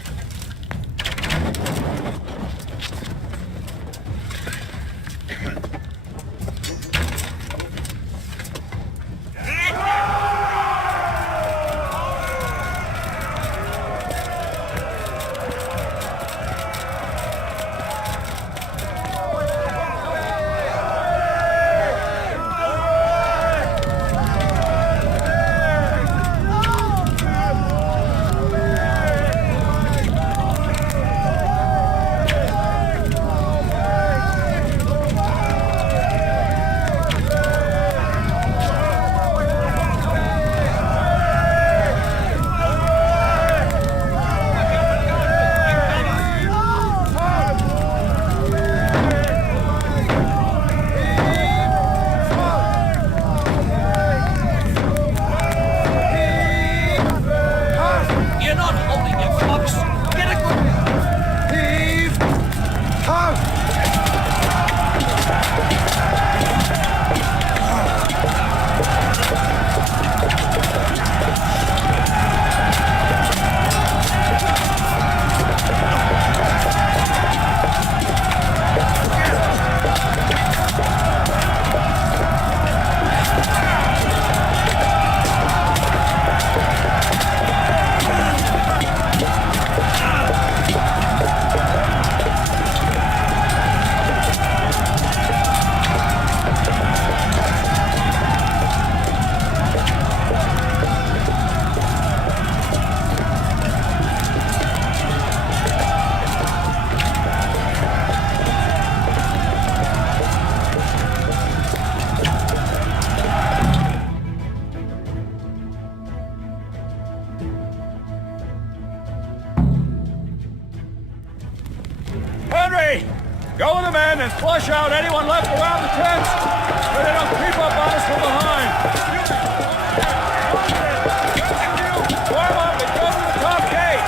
Okay, go with the men and flush out anyone left around the tents so they don't creep up on us from behind. Warm up and go to the top gate.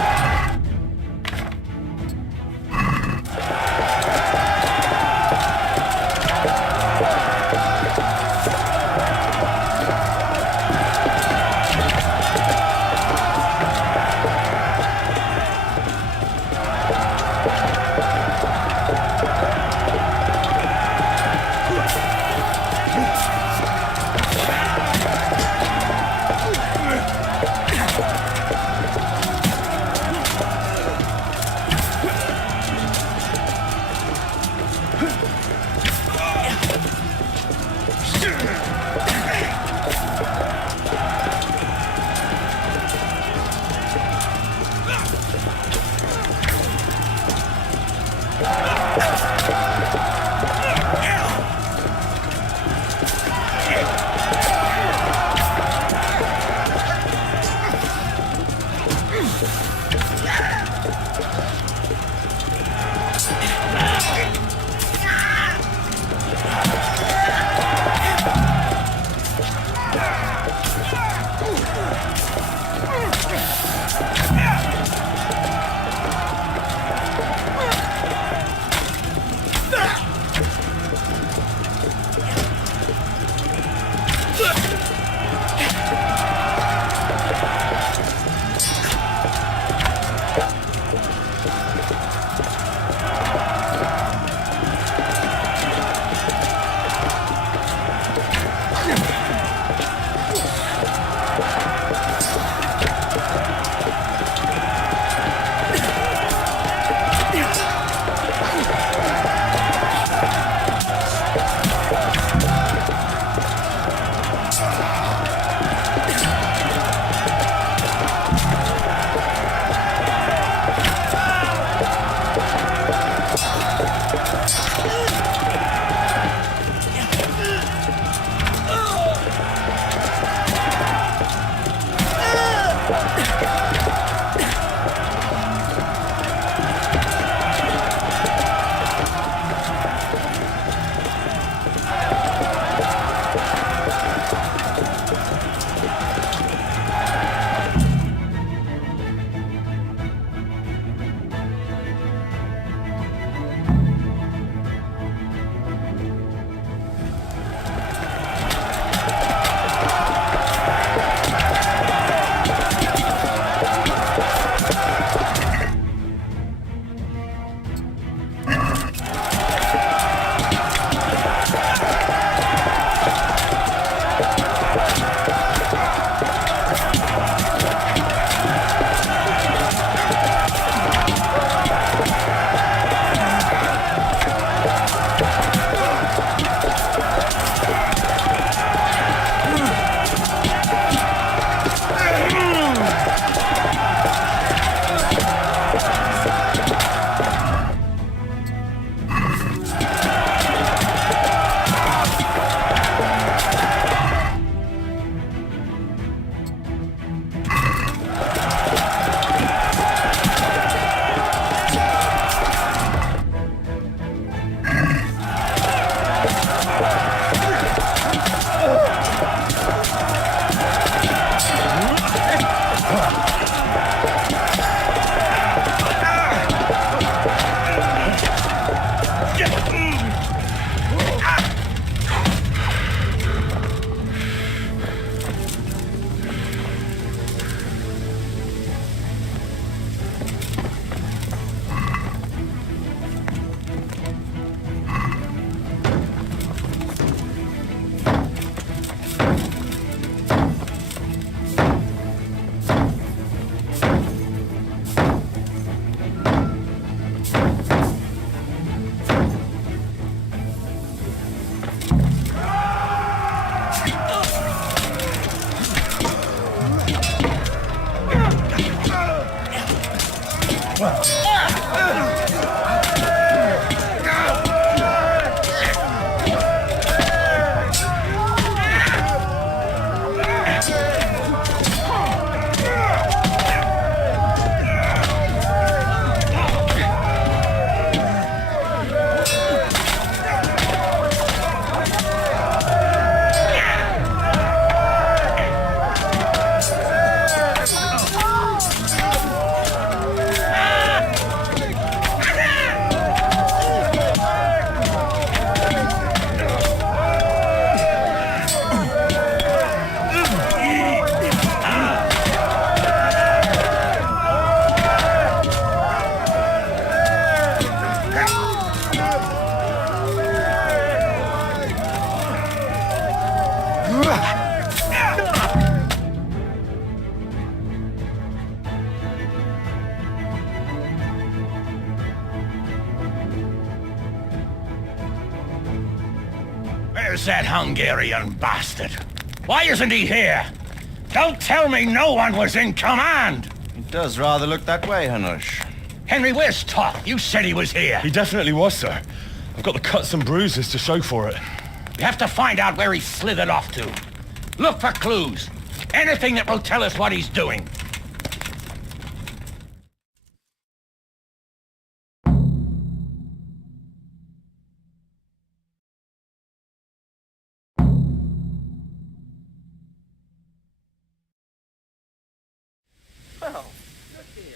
Where's that Hungarian bastard? Why isn't he here? Don't tell me no one was in command! It does rather look that way, Hanush. Henry, where's Todd? You said he was here. He definitely was, sir. I've got the cuts and bruises to show for it. We have to find out where he slithered off to. Look for clues. Anything that will tell us what he's doing. Well, look here.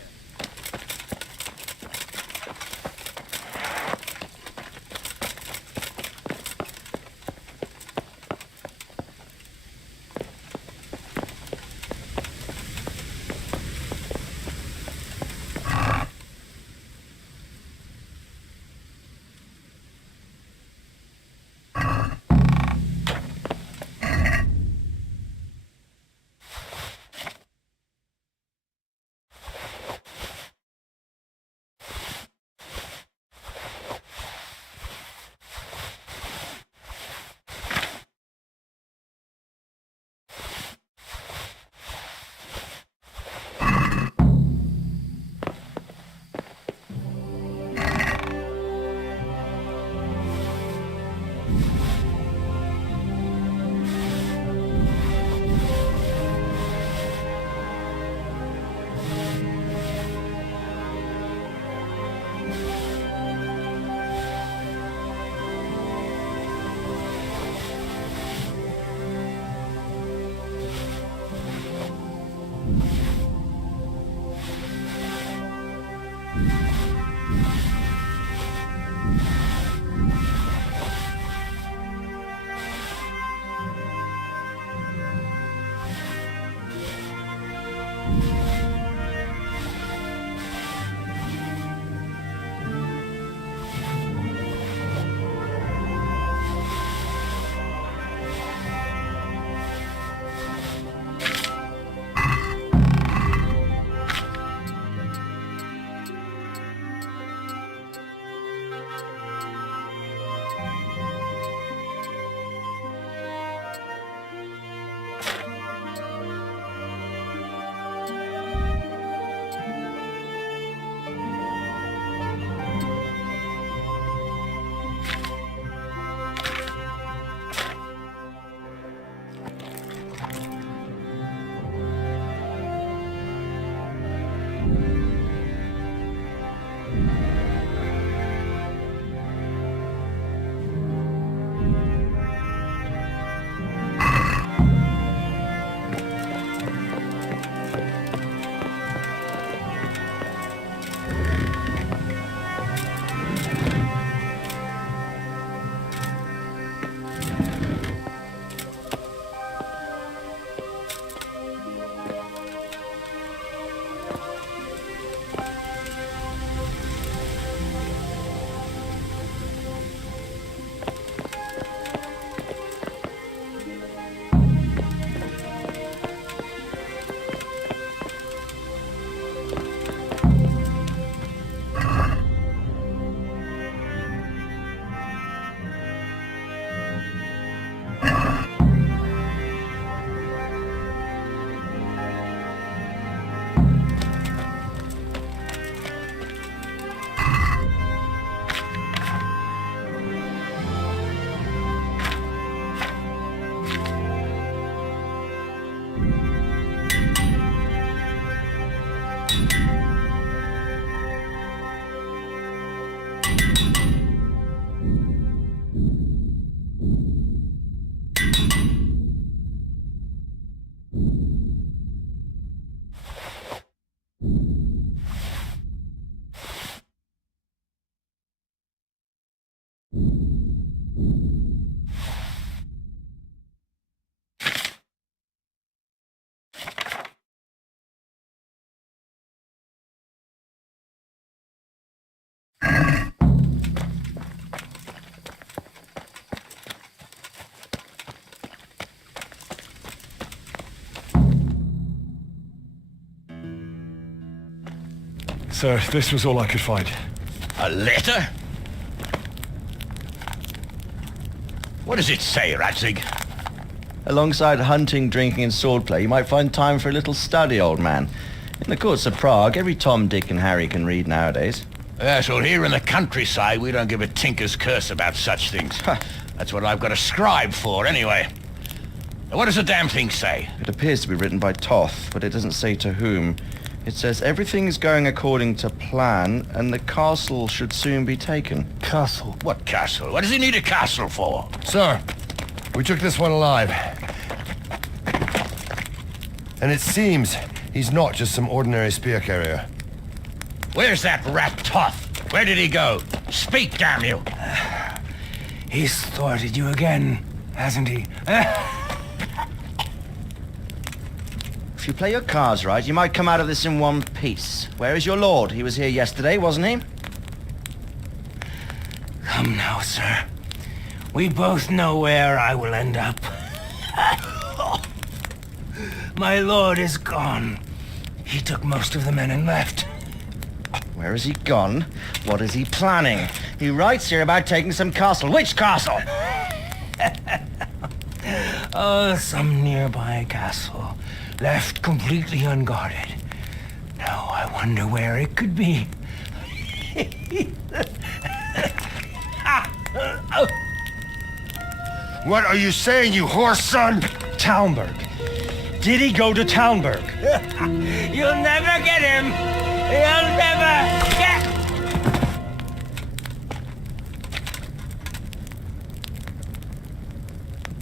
Sir, this was all I could find. A letter? What does it say, Radzig? Alongside hunting, drinking, and swordplay, you might find time for a little study, old man. In the courts of Prague, every Tom, Dick, and Harry can read nowadays. Yes, well, here in the countryside, we don't give a tinker's curse about such things. That's what I've got a scribe for, anyway. Now, what does the damn thing say? It appears to be written by Toth, but it doesn't say to whom. It says everything is going according to plan, and the castle should soon be taken. Castle? What castle? What does he need a castle for? Sir, we took this one alive. And it seems he's not just some ordinary spear carrier. Where's that rat Toth? Where did he go? Speak, damn you! He's thwarted you again, hasn't he? If you play your cards right, you might come out of this in one piece. Where is your lord? He was here yesterday, wasn't he? Come now, sir. We both know where I will end up. My lord is gone. He took most of the men and left. Where is he gone? What is he planning? He writes here about taking some castle. Which castle? Oh, some nearby castle. Left completely unguarded. Now I wonder where it could be. What are you saying, you horse son? Talmberg. Did he go to Talmberg? You'll never get him! You'll never get...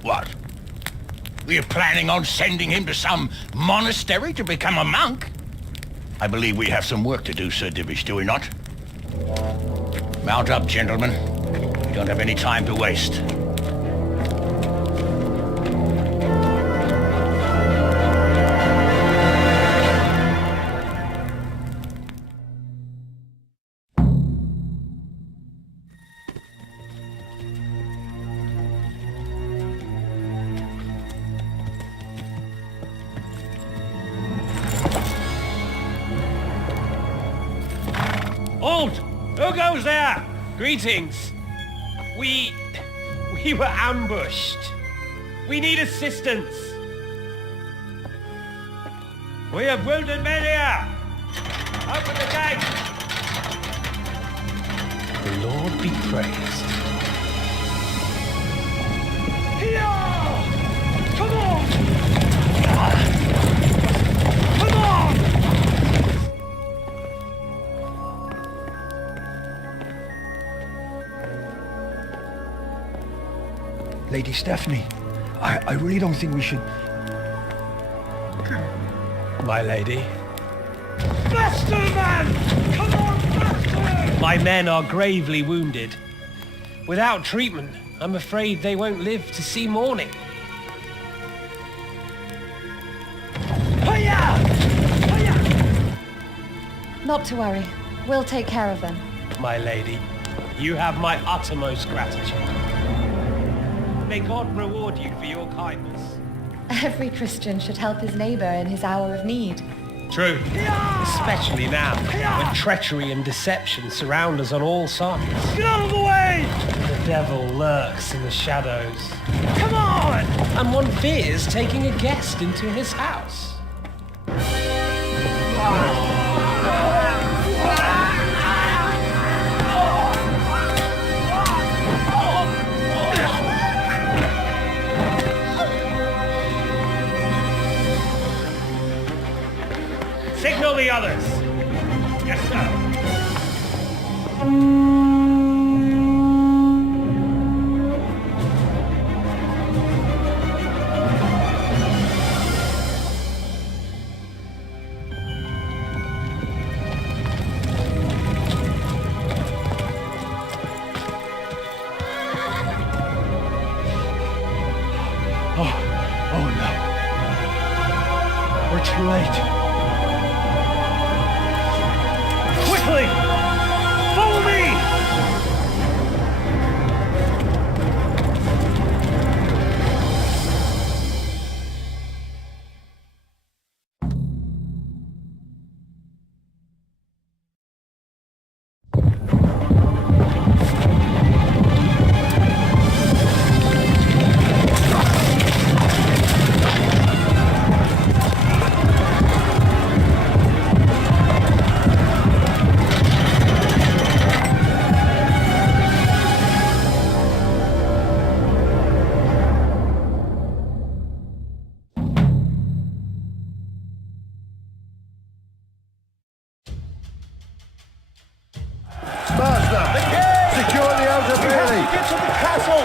What? Were you planning on sending him to some monastery to become a monk? I believe we have some work to do, Sir Divish, do we not? Mount up, gentlemen. We don't have any time to waste. Halt! Who goes there? Greetings. We were ambushed. We need assistance. We have wounded men here. Open the gate. The Lord be praised. Here! Come on! Come on! Lady Stephanie, I really don't think we should... My lady. Faster, man! Come on, faster! My men are gravely wounded. Without treatment, I'm afraid they won't live to see morning. Hiya! Hiya! Not to worry. We'll take care of them. My lady, you have my uttermost gratitude. May God reward you for your kindness. Every Christian should help his neighbor in his hour of need. True. Especially now, when treachery and deception surround us on all sides. Get out of the way! The devil lurks in the shadows. Come on! And one fears taking a guest into his house. Signal the others. Yes, sir. Oh no. We're too late. Quickly! Follow me! Secure the outer bailey! Get to the castle!